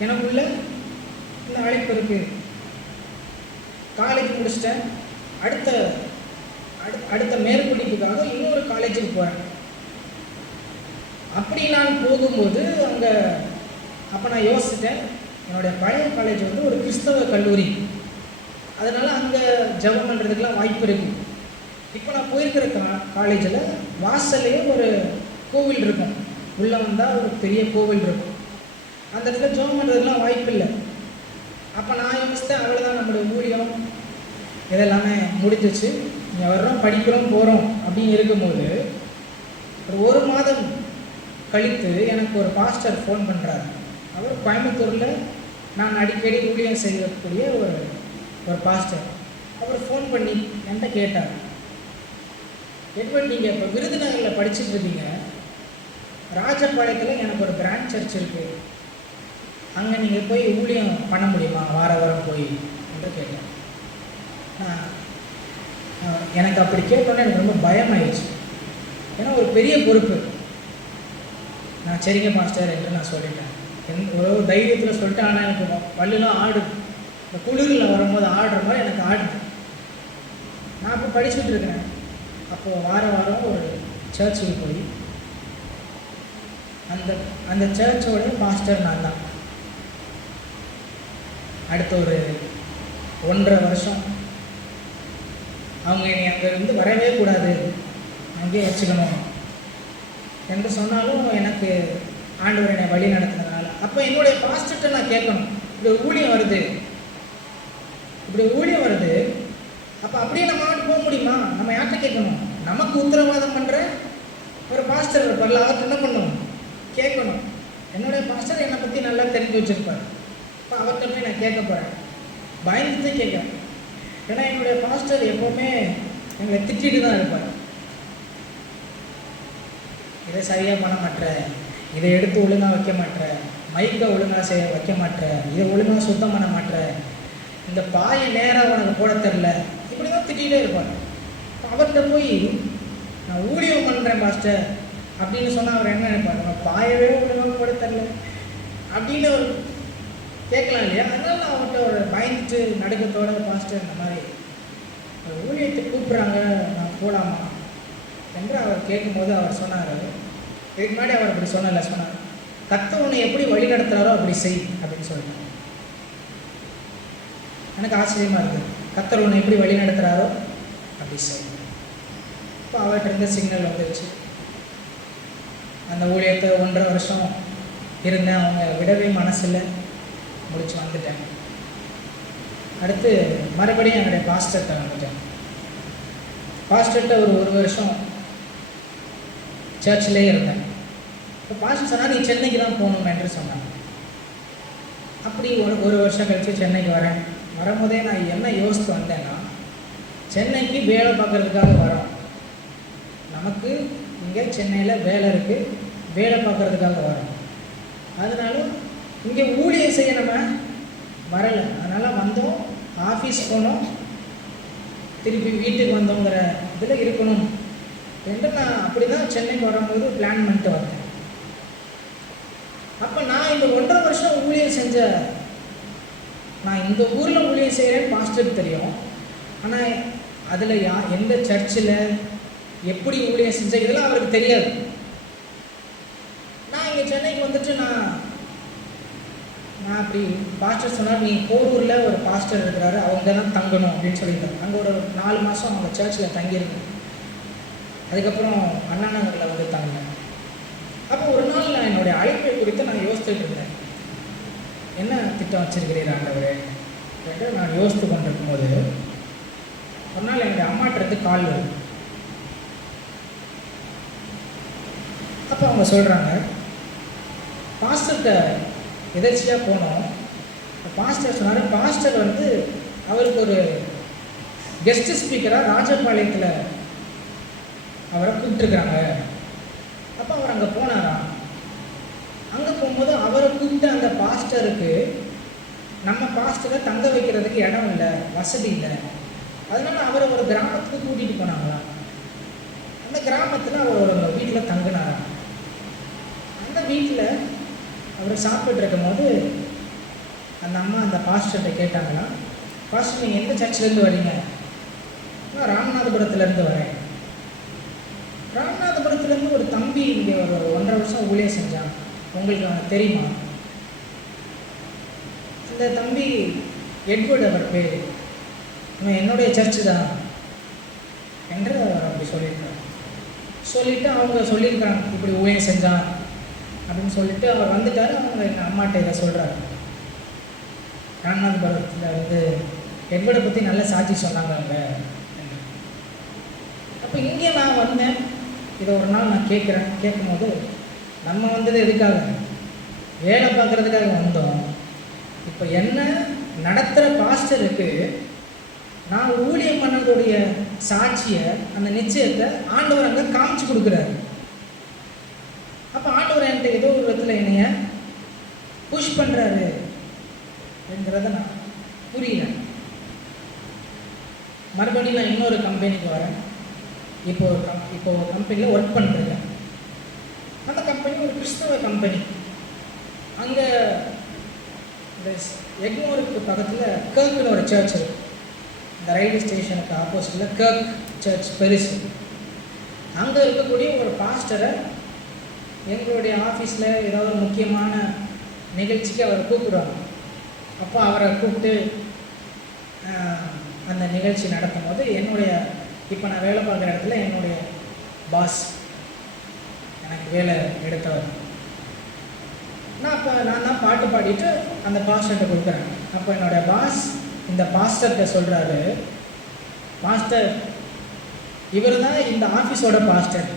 எனக்குள்ள இந்த அழைப்பு இருக்குது. காலேஜ் முடிச்சிட்டேன். அடுத்த மேற்படிப்புக்காக இன்னொரு காலேஜுக்கு போகிறேன். அப்படி நான் போகும்போது அப்போ நான் யோசிச்சிட்டேன், என்னுடைய பழைய காலேஜ் வந்து ஒரு கிறிஸ்தவ கல்லூரி, அதனால் அங்கே ஜெபம் பண்ணுறதுக்கெலாம் வாய்ப்பு இருக்குது. இப்போ நான் போயிருக்கிற காலேஜில் வாசல்லையே ஒரு கோவில் இருக்கும். உள்ளே வந்தால் ஒரு பெரிய கோவில் இருக்கும். அந்த இடத்துல ஜெபம் பண்ணுறதுக்கெலாம் வாய்ப்பு இல்லை. அப்போ நான் யோசித்தேன், அவ்வளோதான் நம்மளுடைய ஊழியம் இதெல்லாமே முடிஞ்சிச்சு, இங்கே வர்றோம், படிக்கிறோம், போகிறோம் அப்படின்னு இருக்கும்போது ஒரு மாதம் கழித்து எனக்கு ஒரு பாஸ்டர் ஃபோன் பண்ணுறாரு. அவர் கோயம்புத்தூரில் நான் அடிக்கடி ஊழியம் செய்யக்கூடிய ஒரு பாஸ்டர். அவர் ஃபோன் பண்ணி என்கிட்ட கேட்டார், எட்வர்ட் நீங்கள் இப்போ விருதுநகரில் படிச்சுட்டு இருக்கீங்க, ராஜபாளையத்தில் எனக்கு ஒரு பிரான்ச் சர்ச் இருக்குது, அங்கே நீங்கள் போய் ஊழியம் பண்ண முடியுமா வாரம் போய் என்று கேட்டேன். எனக்கு அப்படி கேட்டோன்னே எனக்கு ரொம்ப பயமாயிடுச்சு. ஏன்னா ஒரு பெரிய பொறுப்பு. நான் சரிங்க மாஸ்டர் என்று நான் சொல்லிட்டேன். ஒரு தைரியத்தில் சொல்லிட்டேன். ஆனால் எனக்கு பல்லுலாம் ஆடுது. இந்த குளிரில் வரும்போது ஆடுற மாதிரி எனக்கு ஆடுது. நான் அப்போ படிச்சுட்டு இருக்கிறேன். அப்போது வாரம் ஒரு சர்ச்சுக்கு போய் அந்த சர்ச்சோட பாஸ்டர் நான் தான். அடுத்த ஒரு 1.5 வருஷம் அவங்க என்னை அங்கே இருந்து வரவே கூடாது, அங்கேயே வச்சுக்கணும் என்று சொன்னாலும் எனக்கு ஆண்டவர் என்னை வழி நடத்தினதுனால அப்போ என்னுடைய பாஸ்டர்கிட்ட நான் கேட்கணும், இப்படி ஊழியம் வருது, அப்போ அப்படியே நம்ம நாட்டு போக முடியுமா? நம்ம யார்கிட்ட கேட்கணும்? நமக்கு உத்தரவாதம் பண்ணுற ஒரு பாஸ்டர் இருப்பார்ல, அவர்கிட்ட என்ன பண்ணணும்? கேட்கணும். என்னுடைய பாஸ்டர் என்னை பற்றி நல்லா தெரிஞ்சு வச்சுருப்பார். இப்போ அவர்கிட்ட போய் நான் கேட்க போகிறேன். பயந்துட்டு கேட்குறேன். ஏன்னா என்னுடைய பாஸ்டர் எப்போவுமே எங்களை திட்டிட்டு தான் இருப்பார். இதை சரியாக பண்ண மாட்டேற, இதை எடுத்து ஒழுங்காக வைக்க மாட்டேற, மைக்கை ஒழுங்காக வைக்க மாட்டேற, இதை ஒழுங்காக சுத்தம் பண்ண மாட்டேற, இந்த பாயை நேராக உனக்கு போட தெரில, இப்படி தான் திட்டிகிட்டே இருப்பார். அவர்கிட்ட போய் நான் ஊழியம் பண்ணுறேன் பாஸ்டர் அப்படின்னு சொன்னால் அவர் என்ன நினைப்பார்? நம்ம பாயவே ஒழுங்காக போட தெரில அப்படின்னு அவர் கேட்கலாம் இல்லையா? அதனால் நான் அவர்கிட்ட ஒரு பயந்துட்டு நடுக்கத்தோட பாஸ்டர் இந்த மாதிரி ஊழியத்தை கூப்பிட்றாங்க, நான் போகலாமா என்று அவர் கேட்கும்போது அவர் சொன்னார். இதுக்கு முன்னாடி அவர் அப்படி சொன்னார், கர்த்தர் உன்னை எப்படி வழி நடத்துகிறாரோ அப்படி செய் அப்படின்னு சொல்லிட்டார். எனக்கு ஆச்சரியமாக இருக்குது. கர்த்தர் உன்னை எப்படி வழி நடத்துகிறாரோ அப்படி செய். இப்போ அவர்கிட்ட இருந்த சிக்னல் வந்துருச்சு. அந்த ஊழியத்தை 1.5 வருஷம் இருந்தேன். அவங்க விடவே மனசில் முடிச்சு வந்துட்டேன். அடுத்து மறுபடியும் என்னுடைய பாஸ்டர்கிட்ட வந்துட்டேன். பாஸ்டர்கிட்ட ஒரு 1 வருஷம் சர்ச்சிலே இருந்தேன். இப்போ பாஸ்டர் சொன்னால் நீ சென்னைக்கு தான் போகணும் என்று சொன்னாங்க. அப்படி ஒரு வருஷம் கழித்து சென்னைக்கு வரேன். வரும்போதே நான் என்ன யோசித்து வந்தேன்னா, சென்னைக்கு வேலை பார்க்குறதுக்காக வரோம். நமக்கு இங்கே சென்னையில் வேலை இருக்குது, வேலை பார்க்குறதுக்காக வரோம். அதனால இங்கே ஊழியம் செய்ய நம்ம வரலை. அதனால் வந்தோம், ஆஃபீஸ் போனோம், திருப்பி வீட்டுக்கு வந்தோங்கிற இதில் இருக்கணும் என்று நான் அப்படி தான் சென்னைக்கு வரும்போது பிளான் பண்ணிட்டு வந்தேன். அப்போ நான் இந்த 1.5 வருஷம் ஊழியம் செஞ்ச, நான் இந்த ஊரில் ஊழியம் செய்கிறேன்னு பாஸ்டருக்கு தெரியும். ஆனால் அதில் எந்த சர்ச்சில் எப்படி ஊழியம் செஞ்ச இதெல்லாம் அவருக்கு தெரியாது. நான் இங்கே சென்னைக்கு வந்துட்டு நான் அப்படி பாஸ்டர் சொன்னார், நீ போரூரில் ஒரு பாஸ்டர் இருக்கிறாரு, அவங்க தான் தங்கணும் அப்படின்னு சொல்லியிருக்காரு. அங்கே ஒரு 4 மாதம் அவங்க சர்ச்சில் தங்கியிருக்கேன். அதுக்கப்புறம் அண்ணா நகரில் வந்து தங்கினேன். அப்போ ஒரு நாள் நான் என்னுடைய அழைப்பை குறித்து நான் யோசிச்சுட்டு இருந்தேன். என்ன திட்டம் வச்சிருக்கிறீர் ஆண்டவரே என்று நான் யோசித்து கொண்டிருக்கும் போது ஒரு நாள் என்னுடைய அம்மாட்டிருந்து கால் வருது. அப்போ அவங்க சொல்கிறாங்க, பாஸ்டர்கிட்ட எதர்ச்சியாக போனோம். பாஸ்டர் சொன்னார், பாஸ்டர் வந்து அவருக்கு ஒரு கெஸ்ட் ஸ்பீக்கராக ராஜபாளையத்தில் அவரை கூப்பிட்டுருக்குறாங்க. அப்போ அவர் அங்கே போனாராம். அங்கே போகும்போது அவரை கூப்பிட்டு அந்த பாஸ்டருக்கு நம்ம பாஸ்டரை தங்க வைக்கிறதுக்கு இடம் இல்லை, வசதி இல்லை. அதனால் அவரை ஒரு கிராமத்துக்கு கூட்டிகிட்டு போனாங்களாம். அந்த கிராமத்தில் அவர் ஒரு வீட்டில் தங்கினாராம். அந்த வீட்டில் அவர் சாப்பிட்டு இருக்கும்போது அந்த அம்மா அந்த பாஸ்டர்கிட்ட கேட்டாங்களா, பாஸ்டர் நீங்கள் எந்த சர்ச்சிலேருந்து வரீங்க? நான் ராமநாதபுரத்துலேருந்து வரேன். ராமநாதபுரத்துலேருந்து ஒரு தம்பி இங்கே ஒரு 1.5 வருஷம் ஊழியம் செஞ்சான், உங்களுக்கு அவனுக்கு தெரியுமா? அந்த தம்பி எட்வர்ட் அவர் பேர், இவன் என்னுடைய சர்ச்சு தான் என்று அவர் அப்படி சொல்லியிருக்காங்க. சொல்லிவிட்டு அவங்க சொல்லியிருக்காங்க இப்படி ஊழியம் செஞ்சான் அப்படின்னு சொல்லிட்டு அவர் வந்துட்டார். அவங்க எங்கள் அம்மாட்ட இதை சொல்கிறாரு, ராமநாதபுரத்தில் வந்து எட்வர்டை பற்றி நல்ல சாட்சி சொன்னாங்க அவங்க. அப்போ இங்கே நான் வந்தேன், இதை ஒரு நாள் நான் கேட்கும்போது நம்ம வந்தது எதுக்காக? வேலை பார்க்குறதுக்காக வந்தோம். இப்போ என்ன நடத்துகிற பாஸ்டருக்கு நான் ஊழியம் பண்ணதுடைய சாட்சியை, அந்த நிச்சயத்தை ஆண்டவர் அங்கே காமிச்சு கொடுக்குறாரு. அப்போ ஆண்டவர் என்கிட்ட ஏதோ ஒரு விதத்தில் என்னைய புஷ் பண்ணுறாரு என்கிறத நான் புரியல. மறுபடியும் நான் இன்னொரு கம்பெனிக்கு வரேன். இப்போ கம்பெனியில் ஒர்க் பண்ணுறேன். அந்த கம்பெனி ஒரு கிறிஸ்தவ கம்பெனி. அங்கே இந்த எக்மோருக்கு பக்கத்தில் கர்க்குன்னு ஒரு சர்ச் இருக்குது. இந்த ரயில்வே ஸ்டேஷனுக்கு ஆப்போசிட்டில் கர்க் சர்ச் பெருசு. அங்கே இருக்கக்கூடிய ஒரு பாஸ்டரை எங்களுடைய ஆஃபீஸில் ஏதாவது ஒரு முக்கியமான நிகழ்ச்சிக்கு அவரை கூப்பிடுவாங்க. அப்போ அவரை கூப்பிட்டு அந்த நிகழ்ச்சி நடக்கும் போது இப்போ நான் வேலை பார்க்குற இடத்துல என்னுடைய பாஸ் எனக்கு வேலை எடுத்தவர். நான் தான் பாட்டு பாடிட்டு அந்த பாஸ்டர்கிட்ட கொடுக்குறேன். அப்போ என்னுடைய பாஸ் இந்த பாஸ்டர்கிட்ட சொல்கிறாரு, பாஸ்டர் இவர் தான் இந்த ஆஃபீஸோட பாஸ்டர்.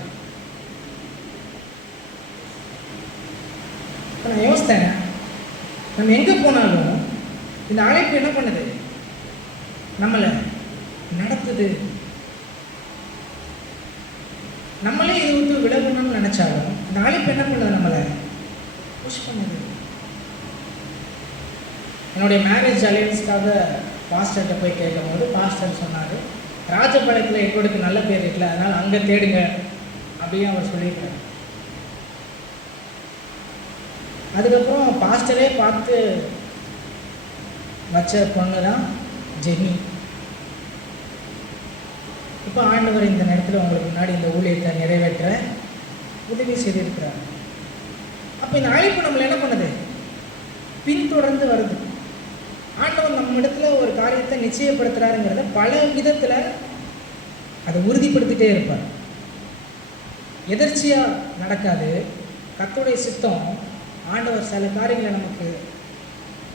இப்போ நான் யோசித்தேன், நம்ம எங்கே போனாலும் இந்த அழைப்பு என்ன பண்ணுது? நம்மளை நடத்துது. நம்மளே இதை விட்டு விலகணும்னு நினச்சாலும் இந்த அழைப்பு என்ன பண்ணுது? நம்மளை புஷ் பண்ணுது. என்னுடைய மேரேஜ் அலையன்ஸ்க்காக பாஸ்டர்கிட்ட போய் கேட்கும்போது பாஸ்டர் சொன்னார், ராஜபாளையத்தில் எட்வர்டுக்கு நல்ல பேர் இருக்குல்ல, அதனால் அங்கே தேடுங்க அப்படின்னு அவர் சொல்லியிருக்காரு. அதுக்கப்புறம் பாஸ்டரே பார்த்து வச்ச பொண்ணு தான் ஜெனி. இப்போ ஆண்டவர் இந்த நேரத்தில் உங்களுக்கு முன்னாடி இந்த ஊழியத்தை நிறைவேற்ற உதவி செய்திருக்கிறார். அப்போ இந்த அழைப்பு நம்மளை என்ன பண்ணுது? பின்தொடர்ந்து வருது. ஆண்டவர் நம்ம இடத்துல ஒரு காரியத்தை நிச்சயப்படுத்துகிறாருங்கிறத பல விதத்தில் அதை உறுதிப்படுத்திகிட்டே இருப்பார். எதர்ச்சியாக நடக்காது. கர்த்தருடைய சித்தம். ஆண்டவர் சில காரியங்களை நமக்கு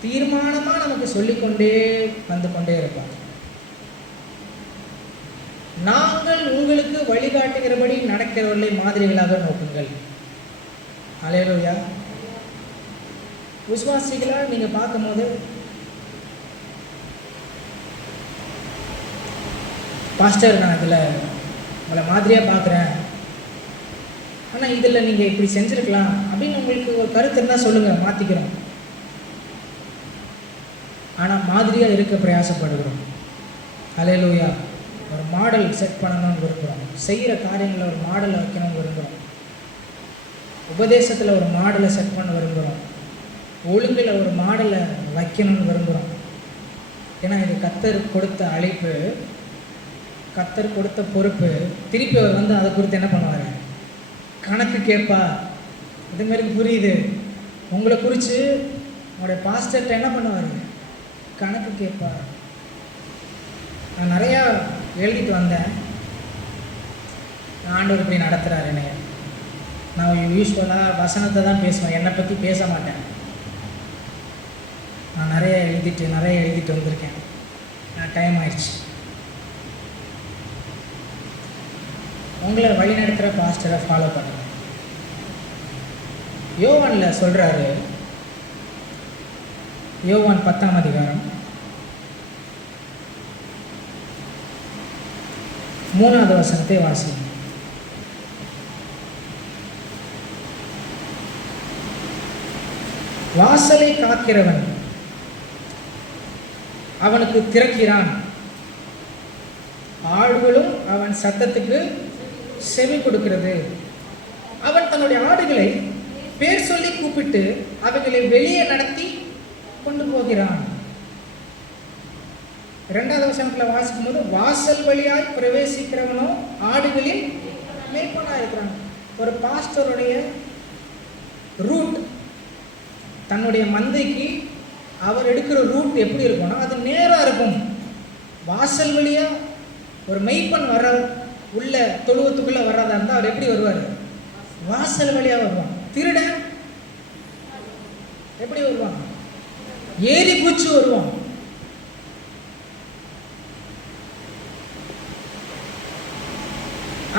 தீர்மானமாக நமக்கு சொல்லிக்கொண்டே வந்து கொண்டே இருப்பார். நாங்கள் உங்களுக்கு வழிகாட்டுகிறபடி நடக்கிறவர்களை மாதிரிகளாக நோக்குங்கள். அல்லேலூயா. விசுவாசிகளாக நீங்கள் பார்க்கும்போது பாஸ்டர் நான் இதில் உங்களை மாதிரியாக பார்க்குறேன், ஆனால் இதில் நீங்கள் இப்படி செஞ்சுருக்கலாம் அப்படின்னு உங்களுக்கு ஒரு கருத்து இருந்தால் சொல்லுங்கள், மாற்றிக்கிறோம். ஆனால் மாதிரியாக இருக்க பிரயாசப்படுகிறோம். அல்லேலூயா. ஒரு மாடல் செட் பண்ணணும்னு விரும்புகிறோம். செய்கிற காரியங்களில் ஒரு மாடலை வைக்கணும்னு விரும்புகிறோம். உபதேசத்தில் ஒரு மாடலை செட் பண்ண விரும்புகிறோம். ஒழுங்கில் ஒரு மாடலை வைக்கணும்னு விரும்புகிறோம். ஏன்னா இது கர்த்தர் கொடுத்த அழைப்பு, கர்த்தர் கொடுத்த பொறுப்பு. திருப்பி அவர் வந்து அதை குறித்து என்ன பண்ணுவார்? கணக்கு கேட்பா. இது மாதிரி புரியுது. உங்களை குறித்து உங்களுடைய பாஸ்டர்கிட்ட என்ன பண்ணுவார்? கணக்கு கேட்பா. நான் நிறையா எழுதிட்டு வந்தேன். ஆண்டவர் இப்படி நடத்துகிறார் என்னைய. நான் யூஸ்வலாக வசனத்தை தான் பேசுவேன், என்னை பற்றி பேச மாட்டேன். நான் நிறைய எழுதிட்டு வந்திருக்கேன். டைம் ஆயிடுச்சு. உங்களை வழிநடத்துகிற பாஸ்டரை ஃபாலோ பண்ணுங்க. யோவானில் சொல்கிறாரு, யோவான் 10ஆம் அதிகாரம் 3வது வசனத்தை வாசிங்க. வாசலை காக்கிறவன் அவனுக்கு திறக்கிறான், ஆடுகளும் அவன் சத்தத்துக்கு செவி கொடுக்கிறது. அவன் தன்னுடைய ஆடுகளை பேர் சொல்லி கூப்பிட்டு அவைகளை வெளியே நடத்தி கொண்டு போகிறான். 2வது வசனத்தில் வாசிக்கும் போது, வாசல் வழியாய் பிரவேசிக்கிறவனோ ஆடுகளில் மேய்ப்பனாக இருக்கிறான். ஒரு பாஸ்டருடைய ரூட், தன்னுடைய மந்தைக்கு அவர் எடுக்கிற ரூட் எப்படி இருக்கும்னா அது நேராக இருக்கும். வாசல் வழியாக ஒரு மெய்ப்பன் வர உள்ள தொழுவத்துக்குள்ளே வர்றதா இருந்தால் அவர் எப்படி வருவார்? வாசல் வழியாக வருவான். திருடன் எப்படி வருவான்? ஏறி பூச்சி வருவான்.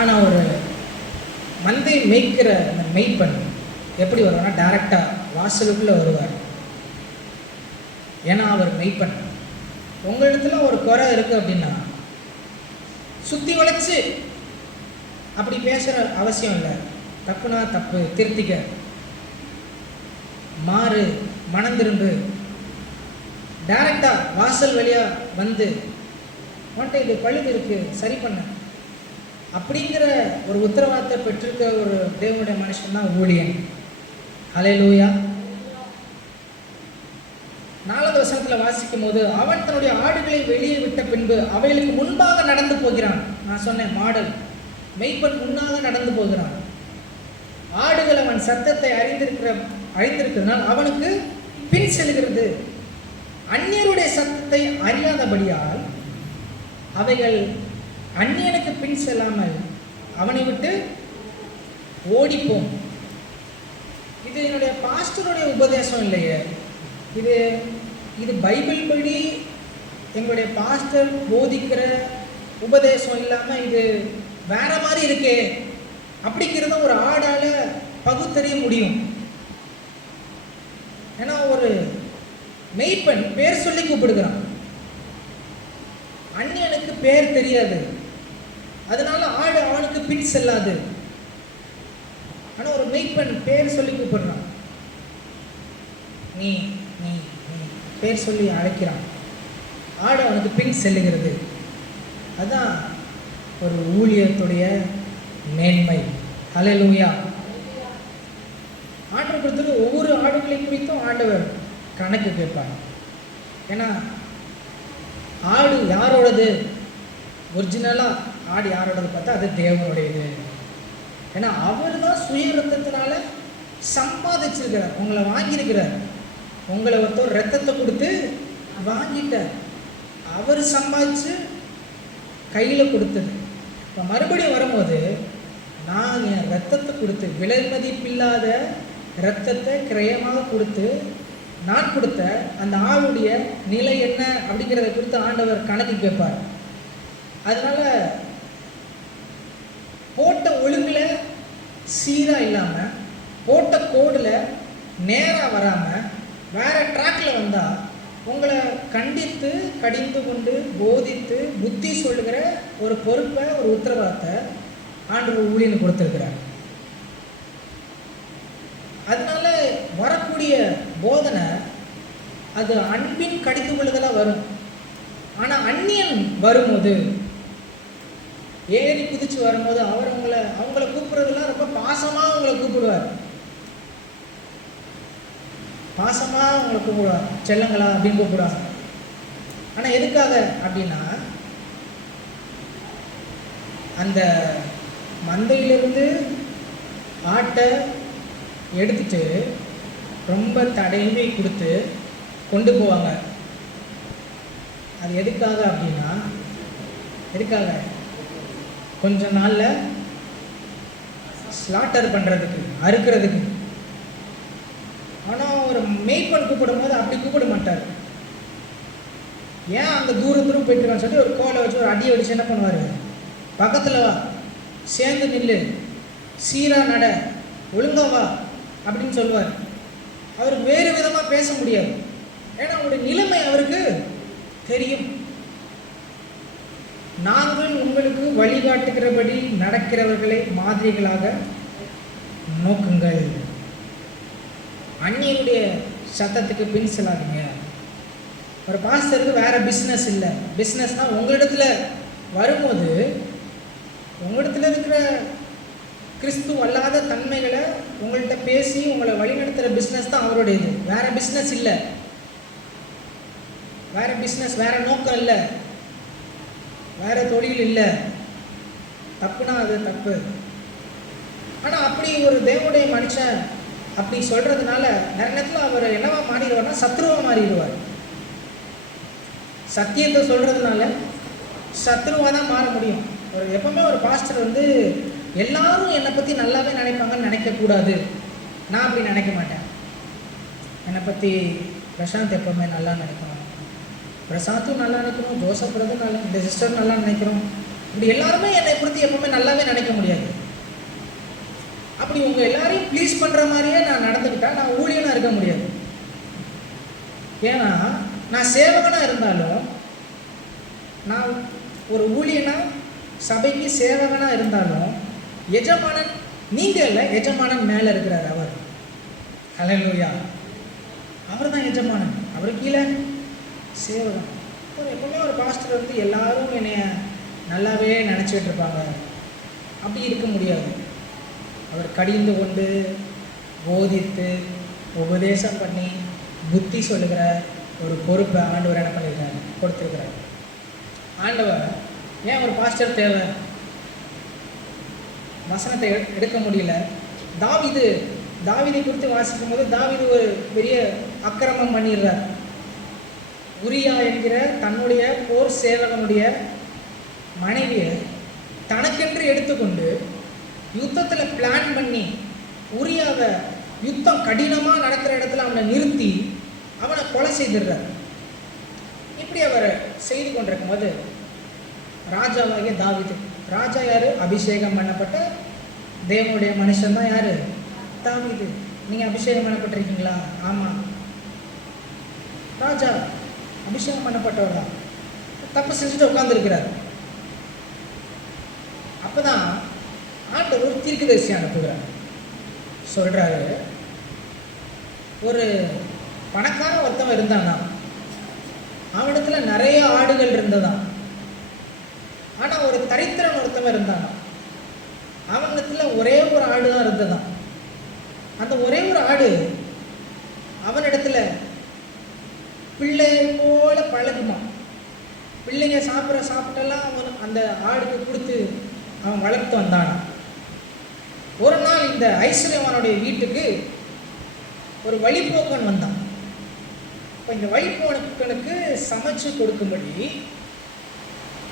ஆனால் ஒரு மந்தை மேய்க்கிற அந்த மெய்ப்பன் எப்படி வருவார்னா டைரக்டாக வாசலுக்குள்ளே வருவார். ஏன்னா அவர் மெய்ப்பன். உங்களிடத்துல ஒரு குறை இருக்குது அப்படின்னா சுற்றி வளைச்சு அப்படி பேசுகிற அவசியம் இல்லை. தப்புனா தப்பு, திருத்திக்க, மாறு, மனம் திரும்பு. டைரக்டாக வாசல் வழியாக வந்து உன்கிட்ட இது பழுது இருக்குது, சரி பண்ண, அப்படிங்கிற ஒரு உத்தரவாதத்தை பெற்றிருக்க ஒரு தேவனுடைய மனுஷன் தான் ஊழியன். ஹல்லேலூயா. 4வது வசனத்தில் வாசிக்கும் போது, அவன் தன்னுடைய ஆடுகளை வெளியே விட்ட பின்பு அவைகளுக்கு முன்பாக நடந்து போகிறான். நான் சொன்னேன் மாடல், மெய்ப்பன் முன்னாக நடந்து போகிறான். ஆடுகள் அவன் சத்தத்தை அறிந்திருக்கிறதுனால் அவனுக்கு பின் செல்கிறது. அந்நியருடைய சத்தத்தை அறியாதபடியால் அவைகள் அந்நியனுக்கு பின் செல்லாமல் அவனை விட்டு ஓடிப்போம். இது என்னுடைய பாஸ்டருடைய உபதேசம் இல்லையே, இது பைபிள் படி எங்களுடைய பாஸ்டர் போதிக்கிற உபதேசம் இல்லாமல் இது வேற மாதிரி இருக்கே அப்படிங்கிறத ஒரு ஆடால் பகுத்தறிய முடியும். ஏன்னா ஒரு மெய்ப்பன் பேர் சொல்லி கூப்பிடுகிறான், அந்நியனுக்கு பேர் தெரியாது, அதனால ஆடு அவனுக்கு பின் செல்லாது. ஆனால் ஒரு மெய்ப்பன் பேர் சொல்லி கூப்பிடுறான், நீ நீ நீ பேர் சொல்லி அழைக்கிறான், ஆடு அவனுக்கு பின் செல்லுகிறது. அதுதான் ஒரு ஊழியத்துடைய மேன்மை. ஹல்லேலூயா. ஆண்டவர் பொறுத்தவரை ஒவ்வொரு ஆடுகளை குறித்தும் ஆண்டவர் கணக்கு கேட்பார். ஏன்னா ஆடு யாரோடது, ஒரிஜினலாக ஆடு யாரோடது பார்த்தா அது தேவனுடையது. ஏன்னா அவர் தான் சுய ரத்தத்தினால சம்பாதிச்சிருக்கிறார், உங்களை வாங்கியிருக்கிறார். உங்களை ஒருத்தர் ரத்தத்தை கொடுத்து வாங்கிட்டார், அவர் சம்பாதிச்சு கையில் கொடுத்தது. இப்போ மறுபடியும் வரும்போது நான் என் ரத்தத்தை கொடுத்து, விலை மதிப்பில்லாத ரத்தத்தை கிரயமாக கொடுத்து நான் கொடுத்த அந்த ஆளுடைய நிலை என்ன அப்படிங்கிறத குறித்து ஆண்டவர் கணக்கு கேட்பார். அதனால போட்ட ஒழுங்கில் சீராக இல்லாமல், போட்ட கோடில் நேராக வராமல் வேற ட்ராக்கில் வந்தால் உங்களை கண்டித்து கடிந்து கொண்டு போதித்து புத்தி சொல்லுகிற ஒரு பொறுப்பை, ஒரு உத்தரவாதத்தை ஆண்டவர் ஊழியனுக்கு கொடுத்துருக்கிறார். அதனால வரக்கூடிய போதனை அது அன்பின் கடிந்து கொள்ளுதலாக வரும். ஆனால் அந்நியன் வரும்போது, ஏறி குதிச்சு வரும்போது அவங்கள கூப்பிடுறதுலாம் ரொம்ப பாசமாக அவங்கள கூப்பிடுவார். பாசமாக உங்களை கூப்பிடுவாங்க, செல்லங்களா அப்படின்னு கூப்பிடுவாங்க. ஆனால் எதுக்காக அப்படின்னா, அந்த மந்தையிலிருந்து ஆட்டை எடுத்துட்டு ரொம்ப தடவி கொடுத்து கொண்டு போவாங்க. அது எதுக்காக அப்படின்னா, எதுக்காக கொஞ்ச நாளில் ஸ்லாட்டர் பண்ணுறதுக்கு, அறுக்கிறதுக்கு. ஆனால் ஒரு மேய்ப்பன் கூப்பிடும் போது அப்படி கூப்பிட மாட்டார். ஏன் அங்கே தூரம் போயிட்டுருக்கான்னு சொல்லி ஒரு கோலை வச்சு ஒரு அடியை வச்சு என்ன பண்ணுவார், பக்கத்தில் வா, சேர்ந்து நில்லு, சீராக நட, ஒழுங்கா வா அப்படின்னு சொல்லுவார். அவருக்கு வேறு விதமாக பேச முடியாது. ஏன்னா அவருடைய நிலைமை அவருக்கு தெரியும். நாங்கள் உங்களுக்கு வழிகாட்டுகிறபடி நடக்கிறவர்களை மாதிரிகளாக நோக்குங்கள். அந்நியருடைய சத்தத்துக்கு பின் செல்லாதீங்க. ஒரு பாஸ்டருக்கு வேற பிஸ்னஸ் இல்லை. பிஸ்னஸ்னால் உங்களிடத்துல வரும்போது உங்களிடத்துல இருக்கிற கிறிஸ்து அல்லாத தன்மைகளை உங்கள்கிட்ட பேசி உங்களை வழிநடத்துகிற பிஸ்னஸ் தான் அவருடையது. வேற பிஸ்னஸ் இல்லை, வேற பிஸ்னஸ், வேற நோக்கம் இல்லை, வேற தொழில் இல்லை. தப்புனா அது தப்பு. ஆனால் அப்படி ஒரு தேவனுடைய மனுஷன் அப்படி சொல்றதுனால நிறைய நேரத்தில் அவர் என்னவா மாறிடுவார்னா சத்ருவா மாறிடுவார். சத்தியத்தை சொல்றதுனால சத்ருவாக தான் மாற முடியும். ஒரு எப்பவுமே ஒரு பாஸ்டர் வந்து எல்லாரும் என்னை பற்றி நல்லாவே நினைப்பாங்கன்னு நினைக்கக்கூடாது. நான் அப்படி நினைக்க மாட்டேன். என்னை பற்றி பிரசாந்த் எப்பவுமே நல்லா நினைக்கணும், பிரசாந்தும் நல்லா நினைக்கணும், ஜோசப் பிரதர் நல்லா, இந்த சிஸ்டர் நல்லா நினைக்கிறோம். இப்படி எல்லாருமே என்னை பற்றி எப்பவுமே நல்லாவே நினைக்க முடியாது. அப்படி உங்கள் எல்லாரையும் ப்ளீஸ் பண்ணுற மாதிரியே நான் நடந்துக்கிட்டால் நான் ஊழியனாக இருக்க முடியாது. ஏன்னா நான் சேவகனாக இருந்தாலும், நான் ஒரு ஊழியனா சபைக்கு சேவகனாக இருந்தாலும், எஜமானன் நீங்கள் இல்லை, எஜமானன் மேலே இருக்கிறார் அவர். ஹல்லேலூயா. அவர் தான் எஜமானன், அவர் கீழே சேவகன். எப்பவுமே ஒரு பாஸ்டர் வந்து எல்லாரும் என்னைய நல்லாவே நினச்சிட்டு இருப்பாங்க, அப்படி இருக்க முடியாது. அவர் கடிந்து கொண்டு போதித்து உபதேசம் பண்ணி புத்தி சொல்லுகிற ஒரு பொறுப்பை ஆண்டவர் என்ன பண்ணியிருக்காரு, கொடுத்துருக்கிறார். ஆண்டவர் ஏன் ஒரு பாஸ்டர் தேவை? வசனத்தை எடுக்க முடியல. தாவீதை குறித்து வாசிக்கும் போது தாவீது ஒரு பெரிய அக்கிரமம் பண்ணிடுறார். உரியா என்கிற தன்னுடைய போர் சேவகனுடைய மனைவியை தனக்கென்று எடுத்துக்கொண்டு யுத்தத்தில் பிளான் பண்ணி உரியாவை யுத்தம் கடினமாக நடக்கிற இடத்துல அவனை நிறுத்தி அவனை கொலை செய்திடுறார். இப்படி அவர் செய்து கொண்டிருக்கும் போது ராஜாவாகிய தாவீது, ராஜா யாரு? அபிஷேகம் பண்ணப்பட்ட தேவனுடைய மனுஷன் தான் யாரு? தாவீது. நீங்கள் அபிஷேகம் பண்ணப்பட்டிருக்கீங்களா? ஆமாம். ராஜா அபிஷேகம் பண்ணப்பட்டவர் தான். தப்பு செஞ்சுட்டு உட்காந்துருக்கிறார். அப்போதான் ஆண்டவர் ஒரு தீர்க்கதரிசி அனுப்புகிறார். சொல்கிறாரு, ஒரு பணக்கார ஒருத்தவன் இருந்தானா, அவனிடத்துல நிறைய ஆடுகள் இருந்ததான். ஆனால் ஒரு தரித்திரன் ஒருத்தவன் இருந்தானா, அவனிடத்துல ஒரே ஒரு ஆடு தான் இருந்ததான். அந்த ஒரே ஒரு ஆடு அவனிடத்துல பிள்ளை போல பழகுமா. பிள்ளைங்க சாப்பிட்டெல்லாம் அவன் அந்த ஆடுக்கு கொடுத்து அவன் வளர்த்து வந்தானா. ஒரு நாள் இந்த ஐஸ்வர்யவானுடைய வீட்டுக்கு ஒரு வழிபோக்கன் வந்தான். இப்போ இந்த வழிபோக்கனுக்கு சமைச்சு கொடுக்கும்படி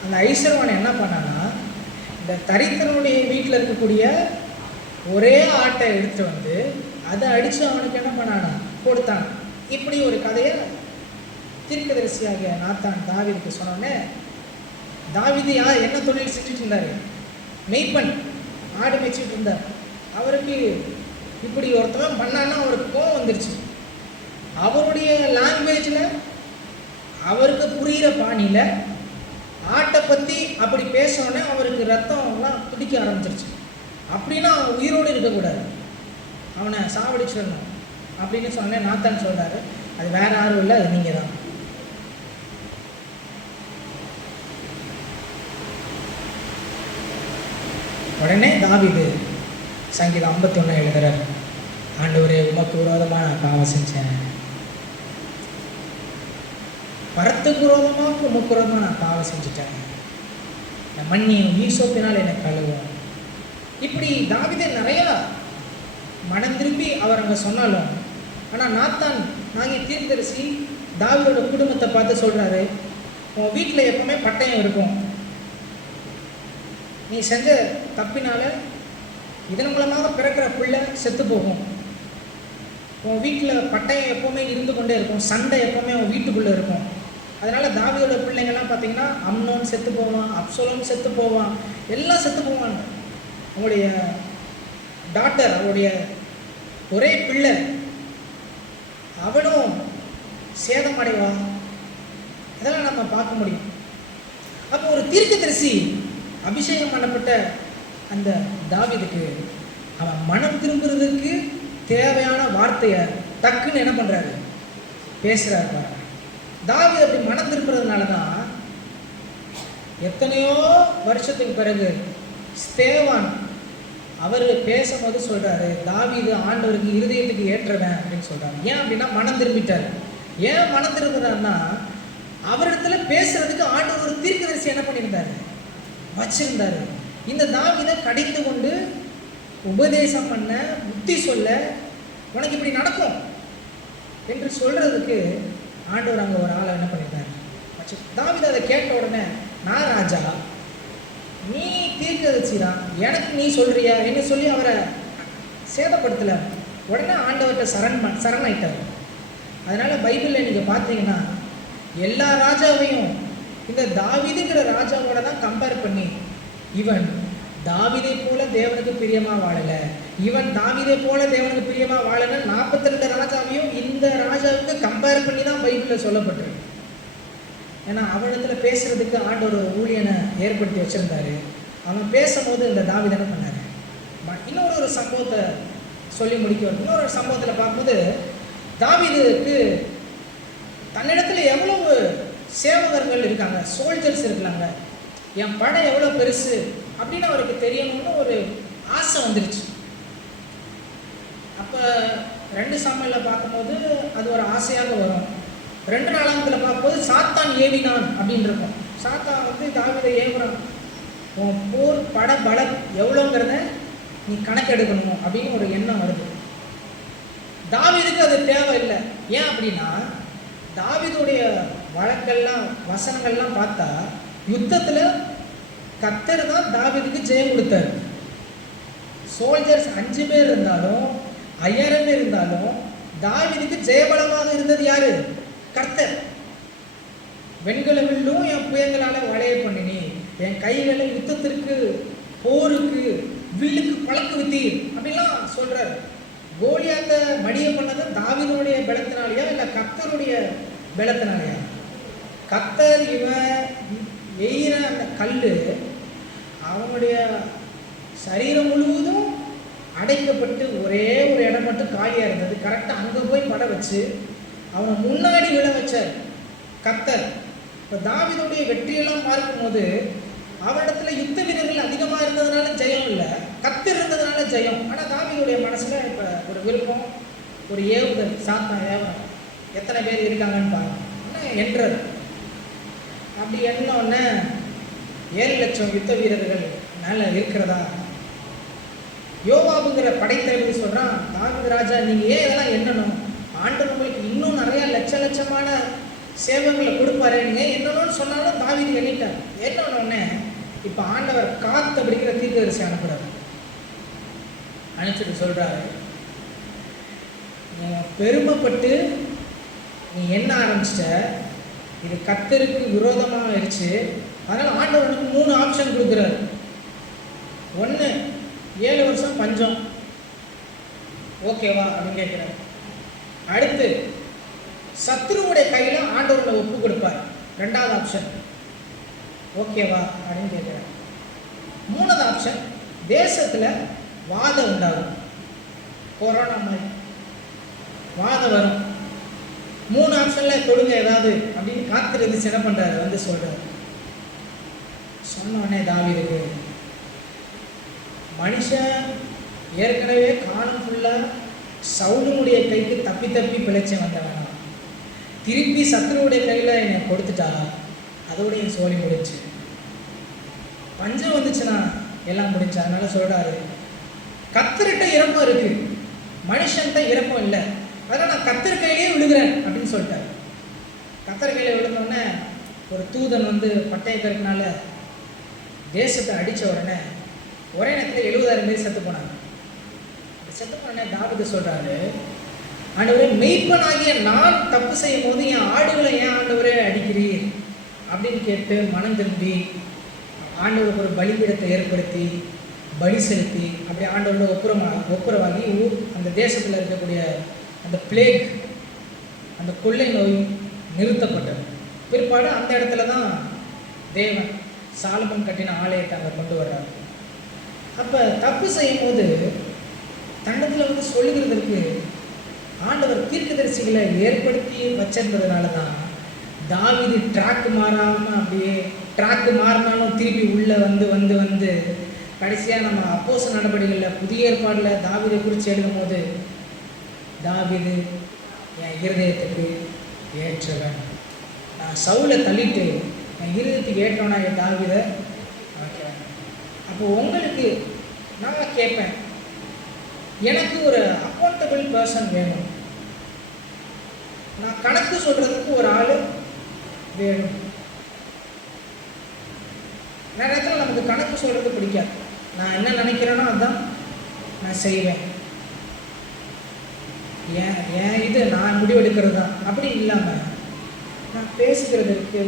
அந்த ஐஸ்வர்யவான் என்ன பண்ணானா, இந்த தரித்திரனுடைய வீட்டில் இருக்கக்கூடிய ஒரே ஆட்டை எடுத்துட்டு வந்து அதை அடித்து அவனுக்கு என்ன பண்ணானா, கொடுத்தான். இப்படி ஒரு கதையை தீர்க்கதரிசியாகிய நாத்தான் தாவீதுக்கு சொன்னோன்னே, தாவீது யார், என்ன தொழில் செஞ்சுட்டு இருந்தார்? மெய்ப்பன், ஆடு மேய்ச்சிட்டு இருந்தார். அவருக்கு இப்படி ஒருத்தவன் பண்ணான்னா அவருக்கு கோவம் வந்துருச்சு. அவருடைய லாங்குவேஜில் அவருக்கு புரிகிற பாணியில் ஆட்டை பற்றி அப்படி பேசோன்னே அவருக்கு ரத்தம்லாம் துடிக்க ஆரம்பிச்சிருச்சு. அப்படின்னா அவன் உயிரோடு இருக்கக்கூடாது, அவனை சாவடிச்சிடணும் அப்படின்னு சொன்னேன். நாத்தான் சொல்கிறாரு, அது வேற யாரும் இல்லை, அது நீங்கள் தான். உடனே தாவீது சங்கீதம் 51 எழுதுறார், ஆண்டவரே உமக்கு விரோதமாக நான் பாவம் செஞ்சேன், பரத்துக்கு விரோதமாக உமக்கு விரோதமாக நான் பாவம் செஞ்சுட்டேன், என் மண்ணியும் ஈசோப்பினால் என்னை கழுவும். இப்படி தாவீது நிறையா மனம் திரும்பி அவர் அங்கே சொன்னாலும், ஆனால் நாத்தான் நாங்கள் தீர்க்கதரிசி தாவீதோட குடும்பத்தை பார்த்து சொல்கிறாரு, உன் வீட்டில் எப்பவுமே பட்டயம் இருக்கும், நீ செஞ்ச தப்பினால இதன் மூலமாக பிறக்கிற பிள்ளை செத்து போகும், உன் வீட்டில் பட்டயம் எப்போவுமே இருந்து கொண்டே இருக்கும், சண்டை எப்போவுமே உன் வீட்டுக்குள்ளே இருக்கும். அதனால் தாவீதோட பிள்ளைங்கள்லாம் பார்த்தீங்கன்னா அம்னோன் செத்து போவான், அப்சலோம் செத்து போவான், எல்லாம் செத்து போவாங்க. அவங்களுடைய டாக்டர், அவருடைய ஒரே பிள்ளை, அவனும் சேதமடைவா. இதெல்லாம் நம்ம பார்க்க முடியும். அப்போ ஒரு தீர்க்கதரிசி அபிஷேகம் பண்ணப்பட்ட அந்த தாவீதுக்கு அவன் மனம் திரும்புறதுக்கு தேவையான வார்த்தையை டக்குன்னு என்ன பண்ணுறாரு, பேசுகிறாரு பாருங்க. தாவீது அப்படி மனம் திரும்புறதுனால தான் எத்தனையோ வருஷத்துக்கு பிறகு ஸ்தேவான் அவர் பேசும்போது சொல்கிறாரு, தாவீது ஆண்டவருக்கு இருதயத்துக்கு ஏற்றவன் அப்படின்னு சொல்கிறாரு. ஏன் அப்படின்னா மனம் திரும்பிட்டார். ஏன் மனம் திரும்புறாருன்னா, அவரிடத்துல பேசுறதுக்கு ஆண்டவர் ஒரு தீர்க்கதரிசி என்ன பண்ணியிருந்தாரு, வச்சிருந்தாரு. இந்த தாவீதை கடிந்து கொண்டு உபதேசம் பண்ண, புத்தி சொல்ல, உனக்கு இப்படி நடக்கும் என்று சொல்றதுக்கு ஆண்டவர் அங்கே ஒரு ஆளை என்ன பண்ணியிருந்தாரு. தாவீது அதை கேட்ட உடனே, நான் ராஜா, நீ தீர்க்கதரிசி தான், எனக்கு நீ சொல்றியா என்ன சொல்லி அவரை சேதப்படுத்தலை. உடனே ஆண்டவர்கிட்ட சரணாயிட்டார். அதனால் பைபிளில் நீங்கள் பார்த்தீங்கன்னா எல்லா ராஜாவையும் இந்த தாவீதுங்கிற ராஜாவோட தான் கம்பேர் பண்ணி, இவன் தாவீதை போல தேவனுக்கு பிரியமாக வாழலை, இவன் தாவீதை போல தேவனுக்கு பிரியமாக வாழலை, 42 ராஜாவையும் இந்த ராஜாவுக்கு கம்பேர் பண்ணி தான் பைபிளில் சொல்லப்பட்டிருக்கு. ஏன்னா அவனிடத்தில் பேசுறதுக்கு ஆண்டவர் ஒரு ஊழியனை ஏற்படுத்தி வச்சிருந்தாரு. அவன் பேசும்போது இந்த தாவீது என்ன பண்ணாரு. இன்னொரு சம்பவத்தை சொல்லி முடிக்க, இன்னொரு சம்பவத்தில் பார்க்கும்போது தாவீதுக்கு தன்னிடத்துல எவ்வளவு சேவகர்கள் இருக்காங்க, சோல்ஜர்ஸ் இருக்கிறாங்க, என் படை எவ்வளோ பெருசு அப்படின்னு அவருக்கு தெரியணும்னு ஒரு ஆசை வந்துருச்சு. அப்போ 2 சாமுவேலில் பார்க்கும்போது அது ஒரு ஆசையாக வரும். 2 நாளாகத்தில் பார்க்கும்போது சாத்தான் ஏவினான் அப்படின்னு இருக்கும். சாத்தான் வந்து தாவீதை ஏவுறான், உன் போர் பட பலம் எவ்வளோங்கிறத நீ கணக்கெடுக்கணும் அப்படின்னு ஒரு எண்ணம் வருது. தாவீதுக்கு அது தேவையில்லை. ஏன் அப்படின்னா தாவீதுடைய வழக்கெல்லாம் வசனங்கள்லாம் பார்த்தா யுத்தத்தில் கர்த்தர் தான் தாவீதுக்கு ஜெயம் கொடுத்தார். சோல்ஜர்ஸ் 5 பேர் இருந்தாலும் 5000 பேர் இருந்தாலும் தாவீதுக்கு ஜெயபலமாக இருந்தது யாரு? கர்த்தர். வெண்கல வில்லும் என் புயங்களால் வளைய பண்ணினி, என் கைகளை யுத்தத்திற்கு போருக்கு வில்லுக்கு பழக்கு வித்தீர் அப்படிலாம் சொல்றாரு. கோலியாத்தை மடிய பண்ணது தாவீதுடைய பலத்தினாலேயா இல்லை கர்த்தருடைய பலத்தினாலேயா? கர்த்தர் இவன் எய்கிற அந்த கல் அவனுடைய சரீரம் முழுவதும் அடைக்கப்பட்டு ஒரே ஒரு இடம் மட்டும் காலியாக இருந்தது. கரெக்டாக அங்கே போய் பட வச்சு அவனை முன்னாடி விழ வச்சார் கர்த்தர். இப்போ தாவீதுடைய வெற்றியெல்லாம் பார்க்கும்போது அவரிடத்துல யுத்த வீரர்கள் அதிகமாக இருந்ததுனால ஜெயம் இல்லை, கர்த்தர் இருந்ததுனால ஜெயம். ஆனால் தாவீதுடைய மனசில் இப்போ ஒரு விருப்பம், ஒரு ஏவுதல், சாத்தான் ஏவம், எத்தனை பேர் இருக்காங்கன்னு பாருங்க என்றது. அப்படி என்னொன்னே 7 லட்சம் யுத்த வீரர்கள் மேலே இருக்கிறதா. யோவாபுங்கிற படைத்தளபதி சொல்கிறான், தாவீது ராஜா நீங்கள் ஏன் இதெல்லாம் எண்ணணும், ஆண்டவர் உங்களுக்கு இன்னும் நிறையா லட்சமான சேவங்களை கொடுப்பாரு, நீங்கள் என்னன்னு சொன்னாலும் தாவீது எண்ணிட்டார். என்னொன்னே இப்போ ஆண்டவர் காத்து அப்படிங்கிற தீர்க்கதரிசி அனுப்புகிறார். அனுப்பிச்சுட்டு சொல்கிறாரு, நீ பெருமைப்பட்டு நீ என்ன ஆரம்பிச்சிட்ட, இது கர்த்தருக்கு விரோதமாக ஆயிடுச்சு. அதனால் ஆண்டவனுக்கு 3 ஆப்ஷன் கொடுக்குறாரு. 1, 7 வருஷம் பஞ்சம், ஓகேவா அப்படின்னு கேட்குறாரு. அடுத்து சத்ருவுடைய கையில் ஆண்டவனை ஒப்பு கொடுப்பார், 2வது ஆப்ஷன், ஓகேவா அப்படின்னு கேட்குறாரு. 3வது ஆப்ஷன், தேசத்தில் வாதம் உண்டாகும், கொரோனா மாதிரி வாதம் வரும். 3 ஆப்ஷனில் கொடுங்க ஏதாவது அப்படின்னு காத்திருந்து என்ன பண்ணுறாரு, வந்து சொல்கிறார். சொன்னோடனே தாவீதுக்கு மனுஷன் ஏற்கனவே காலம் ஃபுல்லாக சவுலுடைய கைக்கு தப்பி பிழைச்சி வந்தவனா, திருப்பி சத்துருவுடைய கையில் என்னை கொடுத்துட்டா அதோட என் சோழி முடிச்சு. பஞ்சம் வந்துச்சுன்னா எல்லாம் முடிஞ்சு. அதனால சொல்கிறாரு, கத்தர்கிட்ட இறக்கம் இருக்குது, மனுஷன்கிட்ட இறக்கம் இல்லை, அதனால் நான் கத்தர் கையிலேயே விழுகிறேன் அப்படின்னு சொல்லிட்டார். கத்தர் கையில் விழுந்தோடனே ஒரு தூதன் வந்து பட்டய கருக்கினால தேசத்தை அடித்த உடனே ஒரே நேரத்தில் 70,000 பேர் செத்து போனாங்க. செத்து போனே தாவீது சொல்கிறாரு, ஆண்டவரே, மெய்ப்பனாகிய நான் தப்பு செய்யும் போது என் ஆடுகளை ஏன் ஆண்டவரே அடிக்கிறீர் அப்படின்னு கேட்டு மனம் திரும்பி ஆண்டவருக்கு ஒரு பலிபீடத்தை ஏற்படுத்தி பலி செலுத்தி அப்படி ஆண்டவரோட ஒப்புரவாகி அந்த தேசத்தில் இருக்கக்கூடிய அந்த பிளேக், அந்த கொள்ளை நோய் நிறுத்தப்பட்டது. பிற்பாடு அந்த இடத்துல தான் தேவன் சாலமன் கட்டின ஆலயத்தை அங்கே கொண்டு வர்றாரு. அப்போ தப்பு செய்யும் போது தன்னத்தில் வந்து சொல்லுகிறதுக்கு ஆண்டவர் தீர்க்கதரிசிகளை ஏற்படுத்தி வச்சிருந்ததுனால தான் தாவீது ட்ராக் மாறாமல் அப்படியே ட்ராக்கு மாறினாலும் திருப்பி உள்ளே வந்து வந்து வந்து கடைசியாக நம்ம அப்போஸ்தலர் நடவடிக்கைகளில் புதிய ஏற்பாடில் தாவீதை குறித்து எழுதும் போது, தாவீது என் இருதயத்துக்கு ஏற்றவன், நான் சவுலை தள்ளிட்டு என் இருதயத்துக்கு ஏற்றவனா என் தாவீதை வைக்கிறேன். அப்போ உங்களுக்கு நான் கேட்பேன், எனக்கு ஒரு அக்கௌண்டபிள் பர்சன் வேணும், நான் கணக்கு சொல்கிறதுக்கு ஒரு ஆள் வேணும். நிறைய இடத்துல நமக்கு கணக்கு சொல்கிறது பிடிக்காது. நான் என்ன நினைக்கிறேனோ அதுதான் நான் செய்வேன், ஏன் இது நான் முடிவெடுக்கிறது தான் அப்படி இல்லாமல் நான் பேசுகிறதுக்கு,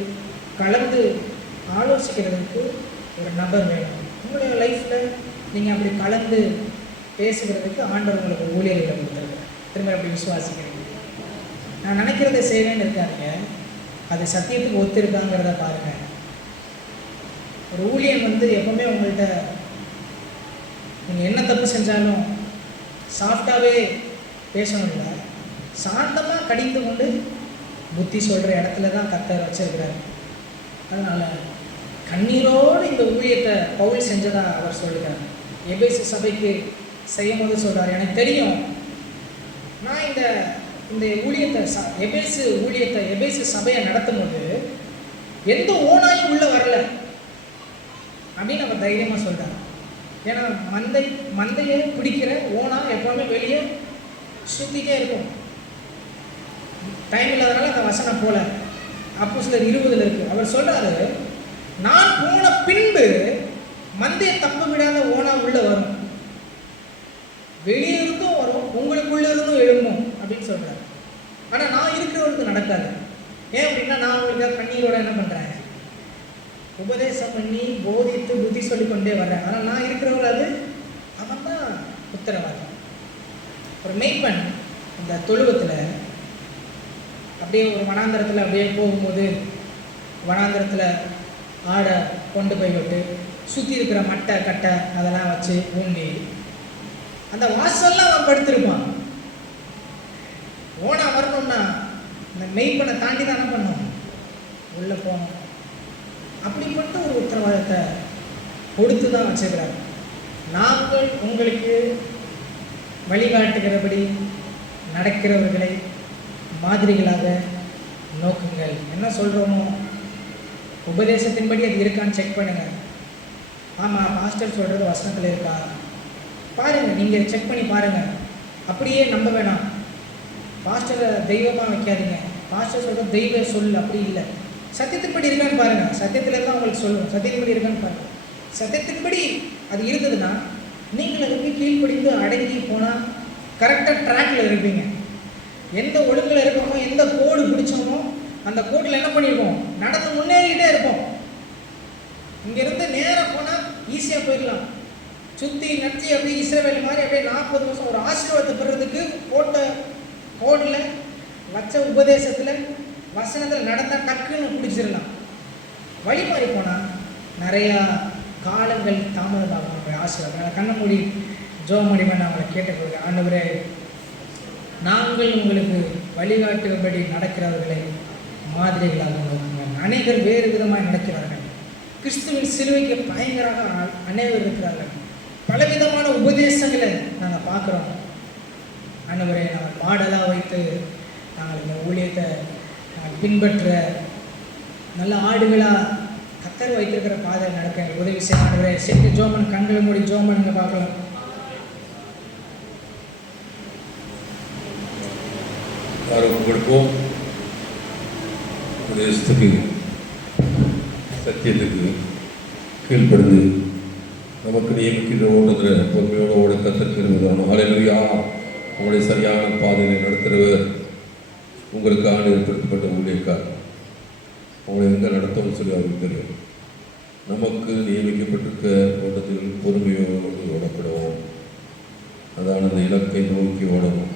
கலந்து ஆலோசிக்கிறதுக்கு ஒரு நபர் வேணும். உங்களுடைய லைஃப்பில் நீங்கள் அப்படி கலந்து பேசுகிறதுக்கு ஆண்டவர் உங்களுக்கு ஊழியர்களை கொடுத்துருக்குறேன். திரும்ப அப்படி விசுவாசிக்கிறீங்க. நான் நினைக்கிறத செய்வேன்னு இருக்காங்க, அது சத்தியத்துக்கு ஒத்து இருக்காங்கிறத பாருங்கள். ஒரு ஊழியன் வந்து எப்பவுமே உங்கள்கிட்ட நீங்கள் என்ன தப்பு செஞ்சாலும் சாஃப்டாகவே பேசணும் இல்லை, சாந்தமாக கடிந்து கொண்டு புத்தி சொல்கிற இடத்துல தான் கர்த்தர் வச்சிருக்கிறார். அதனால் கண்ணீரோடு இந்த ஊழியத்தை பவுல் செஞ்சதாக அவர் சொல்லுகிறார். எபேசு சபைக்கு செய்யும் போது சொல்கிறார், எனக்கு தெரியும் நான் இந்த ஊழியத்தை எபேசு சபையை நடத்தும் போது எந்த ஓனாயும் உள்ளே வரல அப்படின்னு அவர் தைரியமாக சொல்கிறார். ஏன்னா மந்தையை பிடிக்கிற ஓனா எப்போவுமே வெளியே சுற்றிட்டே இருக்கும். டைம் இல்லாதனால அந்த வசனம் போல அப்போஸ்தலர் 20 இருக்குது. அவர் சொல்கிறாரு, நான் போன பின்பு மந்தையை தப்ப விடாத ஓனா உள்ளே வரும், வெளியே இருந்தும் வரும், உங்களுக்குள்ளே இருந்தும் எழும்பும் அப்படின்னு சொல்கிறார். ஆனால் நான் இருக்கிறவருக்கு நடக்காது. ஏன் அப்படின்னா நான் உங்களுக்காக கண்ணீரோட என்ன பண்ணுறேன், உபதேசம் பண்ணி போதித்து புத்தி சொல்லிக்கொண்டே வர்றேன். ஆனால் நான் இருக்கிறவங்க அது அவன் தான் உத்தரவாதம். ஒரு மெய்ப்பன் இந்த தொழுவத்தில் அப்படியே ஒரு வனாந்தரத்தில் அப்படியே போகும்போது வனாந்தரத்தில் ஆடை கொண்டு போய் விட்டு சுற்றி இருக்கிற மட்டை கட்டை அதெல்லாம் வச்சு ஊண்டி அந்த வாசல்லாம் அவன் படுத்திருப்பான். ஓனா வரணும்னா இந்த மெய்ப்பனை தாண்டி தானே பண்ணும், உள்ளே போகணும். அப்படிப்பட்ட ஒரு உத்தரவாதத்தை கொடுத்து தான் வச்சுக்கிறாங்க. நாங்கள் உங்களுக்கு வழிகாட்டுகிறபடி நடக்கிறவர்களை மாதிரிகளாக நோக்குங்கள். என்ன சொல்கிறோமோ உபதேசத்தின்படி அது இருக்கான்னு செக் பண்ணுங்கள். ஆமாம், பாஸ்டர் சொல்கிறது வசனத்தில் இருக்கா பாருங்கள், நீங்கள் செக் பண்ணி பாருங்கள். அப்படியே நம்ப வேணாம், பாஸ்டரை தெய்வமாக வைக்காதீங்க. பாஸ்டர் சொல்கிறது தெய்வ சொல் அப்படி இல்லை, சத்தியத்தின்படி இருக்கான்னு பாருங்கள். சத்தியத்தில் தான் உங்களுக்கு சொல்லுவோம், சத்தியத்தின்படி இருக்கான்னு பாருங்கள். சத்தியத்தின்படி அது இருந்ததுன்னா நீங்கள் அதுக்கு கீழ்ப்படிந்து அடங்கி போனால் கரெக்டாக ட்ராக்கில் இருப்பீங்க. எந்த ஒழுங்கில் இருக்கோமோ, எந்த கோடு பிடிச்சோமோ அந்த கோட்டில் என்ன பண்ணியிருக்கோம், நடந்து முன்னேறிக்கிட்டே இருப்போம். இங்கேருந்து நேராக போனால் ஈஸியாக போயிடலாம். சுற்றி நச்சு அப்படியே இஸ்ரவேல் மாதிரி அப்படியே 40 வருஷம் ஒரு ஆசீர்வாதத்தை பெறுறதுக்கு போட்ட கோடில் வச்ச உபதேசத்தில் வசனத்தில் நடந்தால் டக்குன்னு பிடிச்சிடலாம். வழி மாறி போனால் நிறையா காலங்கள் தாமதமாகும். நம்மளுடைய ஆசீர்வாதம் கண்ண மூடி ஜோமணிமா நான் அவங்களை கேட்டுக்கொள்கிறேன். ஆண்டவரே, நாங்கள் உங்களுக்கு வழிகாட்டுபடி நடக்கிறவர்களை மாதிரிகளாக நோக்குங்கள். அநேகர் வேறு விதமாக நடக்கிறார்கள். கிறிஸ்துவின் சிலுவைக்கு பயங்கராக அநேகர் இருக்கிறார்கள். பலவிதமான உபதேசங்களை நாங்கள் பார்க்குறோம். ஆண்டவரே, நாங்கள் மாடலாக வைத்து நாங்கள் இந்த ஊழியத்தை பின்பற்ற நல்ல ஆடுகளாக கத்தர் வைத்திருக்கிற பாதை நடக்க எங்களுக்கு உதவி செய்ய சென்று ஜோமன் கண்களை மூடி ஜோமனுங்க பார்க்கலாம். கொடுப்போம். தேசத்துக்கு சத்தியத்துக்கு கீழ்ப்படுது நமக்கு நியமிக்கிற ஓடுகிற பொறுமையோட ஓட கத்திருக்கிறது. ஹல்லேலூயா. உங்களை சரியான பாதையில் நடத்துகிறவர் உங்களுக்கு ஏற்படுத்தப்பட்ட ஊழியக்கார் உங்களை எங்கே நடத்தவும் சொல்லி அவருக்கு தெரியும். நமக்கு நியமிக்கப்பட்டிருக்க ஓட்டத்தில் பொறுமையோடு ஓடப்படுவோம். அதான் அந்த இலக்கை நோக்கி ஓடணும்.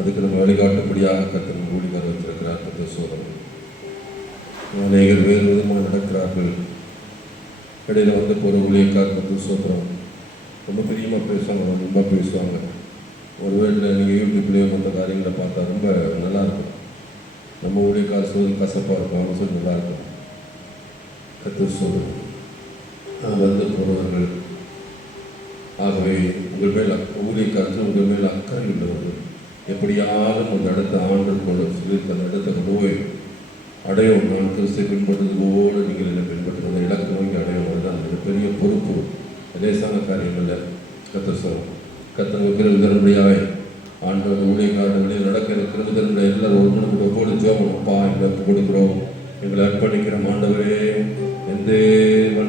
அதுக்கு நம்ம வழிகாட்டும்படியாக கத்தர் ஊழியர் வைத்திருக்கிறார். கத்த சோதனை அநேகர் வேறு விதமாக நடக்கிறார்கள். இடையில் வந்து போகிற ஊழியக்கார் கத்த சோதரம் ரொம்ப பிரியமாக பேசுவாங்க, ரொம்ப பேசுவாங்க. ஒரு வேளையில் நீங்கள் யூடியூப்லேயே மற்ற காரியங்களை பார்த்தா ரொம்ப நல்லாயிருக்கும். நம்ம ஊழியக்கார் சோதனை கசப்பாக இருக்கும், அவங்க சொல்லி நல்லாயிருக்கும். கத்த சோதனை வந்து போகிறவர்கள். ஆகவே உங்கள் மேல் ஊழியக்காரர்கள் உங்கள் மேல் அக்கறை உள்ளவர்கள் எப்படியாவது அந்த இடத்த ஆண்டு கொண்டு சொல்லியிருக்க அந்த இடத்தை கொண்டு போய் அடையும். நான் கிறிஸ்தை பின்பற்றதோடு நீங்கள் என்னை பின்பற்றுவது இலக்கு நோக்கி அடையும். அதுதான் அந்த பெரிய பொறுப்பு. லேசான காரியங்களில் கத்தர் கிருபதனுடையாவே ஆண்டவர் ஊழியக்காரர்கள் வெளியில் நடக்கிற கிருபதனுடைய எல்லாரும் ஒன்று கூட ஜோபனப்பா எங்களை கொடுக்குறோம். எங்களை அர்ப்பணிக்கிறோம். ஆண்டவரே எந்த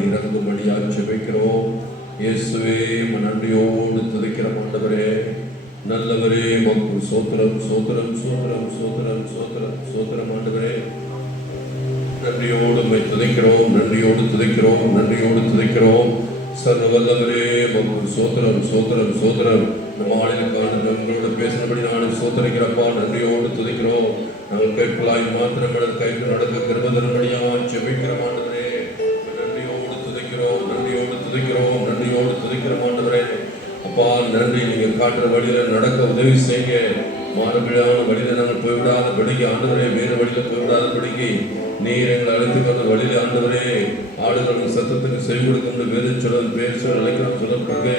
இறங்கும்படியாக ஜெபிக்கிறோம். இயேசுவே நன்றியோடு துதிக்கிற ஆண்டவரே நல்லவரே மக்கு சோத்திரம் சோத்திரம் சோத்திரம் சோத்திரம் சோத்திரம் சோத்திரம். ஆண்டவரே நன்றியோடு துதிக்கிறோம், நன்றியோடு துதிக்கிறோம், நன்றியோடு துதிக்கிறோம். சர்வ வல்லவரே மக்கு சோத்திரம் சோத்திரம் சோத்திரம். நம்ம ஆளுக்கான உங்களோட பேசினபடி நானும் சோத்திரிக்கிறப்பா நன்றியோடு துதிக்கிறோம். நாங்கள் கேட்கலாய் மாத்திரம் கைக்கு நடக்க கிருபதன்படியா ஜெபிக்கிற ஆண்டவரே நன்றியோடு துதிக்கிறோம், நன்றியோடு துதிக்கிறோம், நன்றியோடு துதிக்கிற ஆண்டவரே. அப்பா நன்றி. நீங்கள் காட்டுற வழியில் நடக்க உதவி செய்ய மாறுபடியான வழியில் நாங்கள் போய்விடாத படிக்க ஆண்டவரே வேறு வழியில் போய்விடாத படிக்க நீர் எங்களை அழைத்து வந்த வழியில் ஆண்டவரே ஆடுகளின் சத்தத்துக்கு செவி கொடுக்க வேறு சொல்ல பேர் சொல்ல அழைக்கிறோம் சொல்லப்படுது.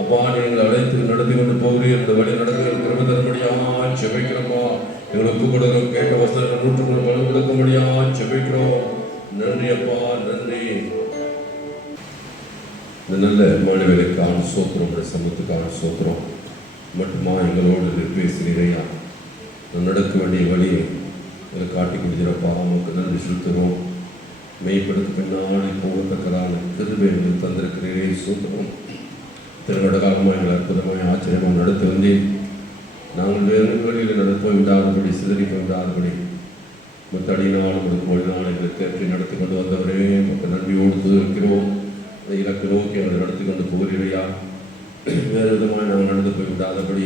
அப்பா நீங்கள் அழைத்து நடத்தி கொண்டு போகிறீர். இந்த வழி நடக்கிற கிருபதன்படியாக ஜெபிக்கிறோம்ப்பா. எங்களை ஒப்பு கொடுக்கிறோம். கேட்ட வசனங்கள் 100 பலன் கொடுக்கும்படியாக ஜெபிக்கிறோம். நன்றி அப்பா, நன்றி. இந்த நல்ல மாணவர்களுக்கான சோத்திரம், சமூகத்துக்கான சோத்திரம் மட்டுமா எங்களோடு பேசுகிறீரையா. நான் நடக்க வேண்டிய வழி எங்களை காட்டி கொடுக்கிறப்பா. நமக்கு நன்றி செலுத்துகிறோம். மெய்ப்படுத்த பின்னாடி போகத்தக்கதான கிருபை எங்களுக்கு தந்திருக்கிறீரே சோத்திரம். திருநட காலமாக எங்களை அற்புதமாக ஆச்சரியமாக நடத்தி வந்தேன். நாங்கள் வேறு வழியில் நடத்த விடாதபடி சிதறி விடாதபடி மற்றடியினால் உங்களுக்கு மொழினால் எங்களை தேற்றி நடத்தி கொண்டு வந்தவரே நமக்கு நன்றியோடு துதிக்கிறோம். இலக்கு நோக்கி அவரை நடத்தி கொண்டு போகிறீரையா. வேறு விதமாக நாங்கள் நடந்து போய் விடாதபடி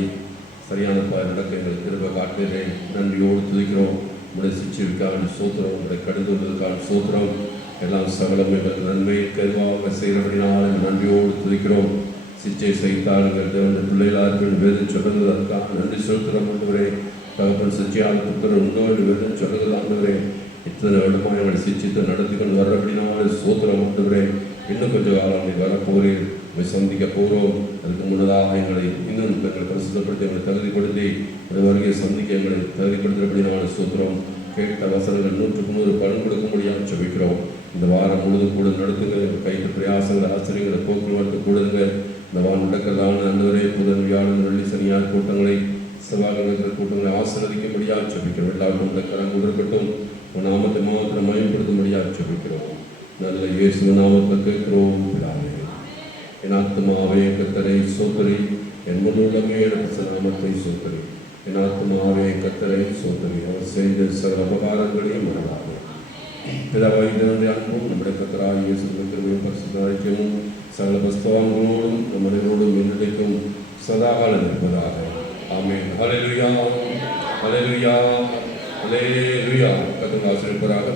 சரியான நடக்க எங்களுக்கு திரும்ப காட்டுகிறேன். நன்றியோடு துதிக்கிறோம். உங்களுடைய சிக்ஷிக்கான சோத்திரம், உங்களுடைய கடிதங்களுக்கான சோத்திரம் எல்லாம் சகலம் எங்களுக்கு நன்மை கருவாக செய்கிறபடினால் நன்றியோடு துதிக்கிறோம். சிச்சை செய்தார்கள் தேவனுடைய பிள்ளைகளார்கள் வேதம் சொல்லுவது அதுக்காக நன்றி செலுத்துகிறோம். ஆண்டவரே தகப்பன் சிச்சையால் புத்தர் உண்டோடு வேதம் சொல்லுவது ஆண்டவரே இத்தனை வருடமாக எங்களை சிச்சித்து நடத்தி கொண்டு வர்றபடினால சோத்திரம். ஆண்டவரே இன்னும் கொஞ்சம் காலம் நீ வரப்போகிறீர், போய் சந்திக்க போகிறோம். அதுக்கு முன்னதாக எங்களை இன்னும் எங்களை பிரசித்தப்படுத்தி எங்களை தகுதிப்படுத்தி இந்த வருகையை சந்திக்க எங்களை தகுதிப்படுத்துகிறபடினால சோத்திரம். கேட்ட வசனங்கள் 100 பலன் கொடுக்கும்படியாக ஜெபிக்கிறோம். இந்த வாரம் முழுதும் கூட நடத்துங்க. கைட்டு பிரயாசங்கள் ஆசிரியர்களை போக்குவரத்து கூடுங்க. இந்த வாரம் நடக்கிறதான அன்றுவரே புதன் வியாழன் வெள்ளி சனியார் கூட்டங்களை செவ்வாய்க்கிழமை கூட்டங்களை ஆசீர்வதிக்கும்படியாக ஜெபிக்கிறோம். எல்லாருக்கும் இந்த கரம் இருக்கட்டும். நாமத்தை மாத்திரம் மயப்படுத்தும்படியாக ஜெபிக்கிறோம். நல்ல இயேசு நாமத்தில் கேட்கிறோம் பிதாவே. என் ஆத்துமாவே கர்த்தரை சோதரி, என் முன்னுள்ளமே நாமத்தை சோதரி. என் ஆத்துமாவே கர்த்தரை சோதரி, அவர் செய்த சகல உபகாரங்களையும் மறவாதே. பிதாவாகிய தேவனுடைய அன்பும் நம்முடைய கர்த்தராகிய இயேசு கிறிஸ்துவின் பரிசுத்த ஐக்கியமும் சகல பரிசுத்தவான்களோடும் நம் அனைவரோடும் என்னைக்கும் சதாகாலம் இருப்பதாக. ஆமென். ஹல்லேலூயா, ஹல்லேலூயா, ஹல்லேலூயா. கர்த்தர் ஆசீர்வதிப்பாராக.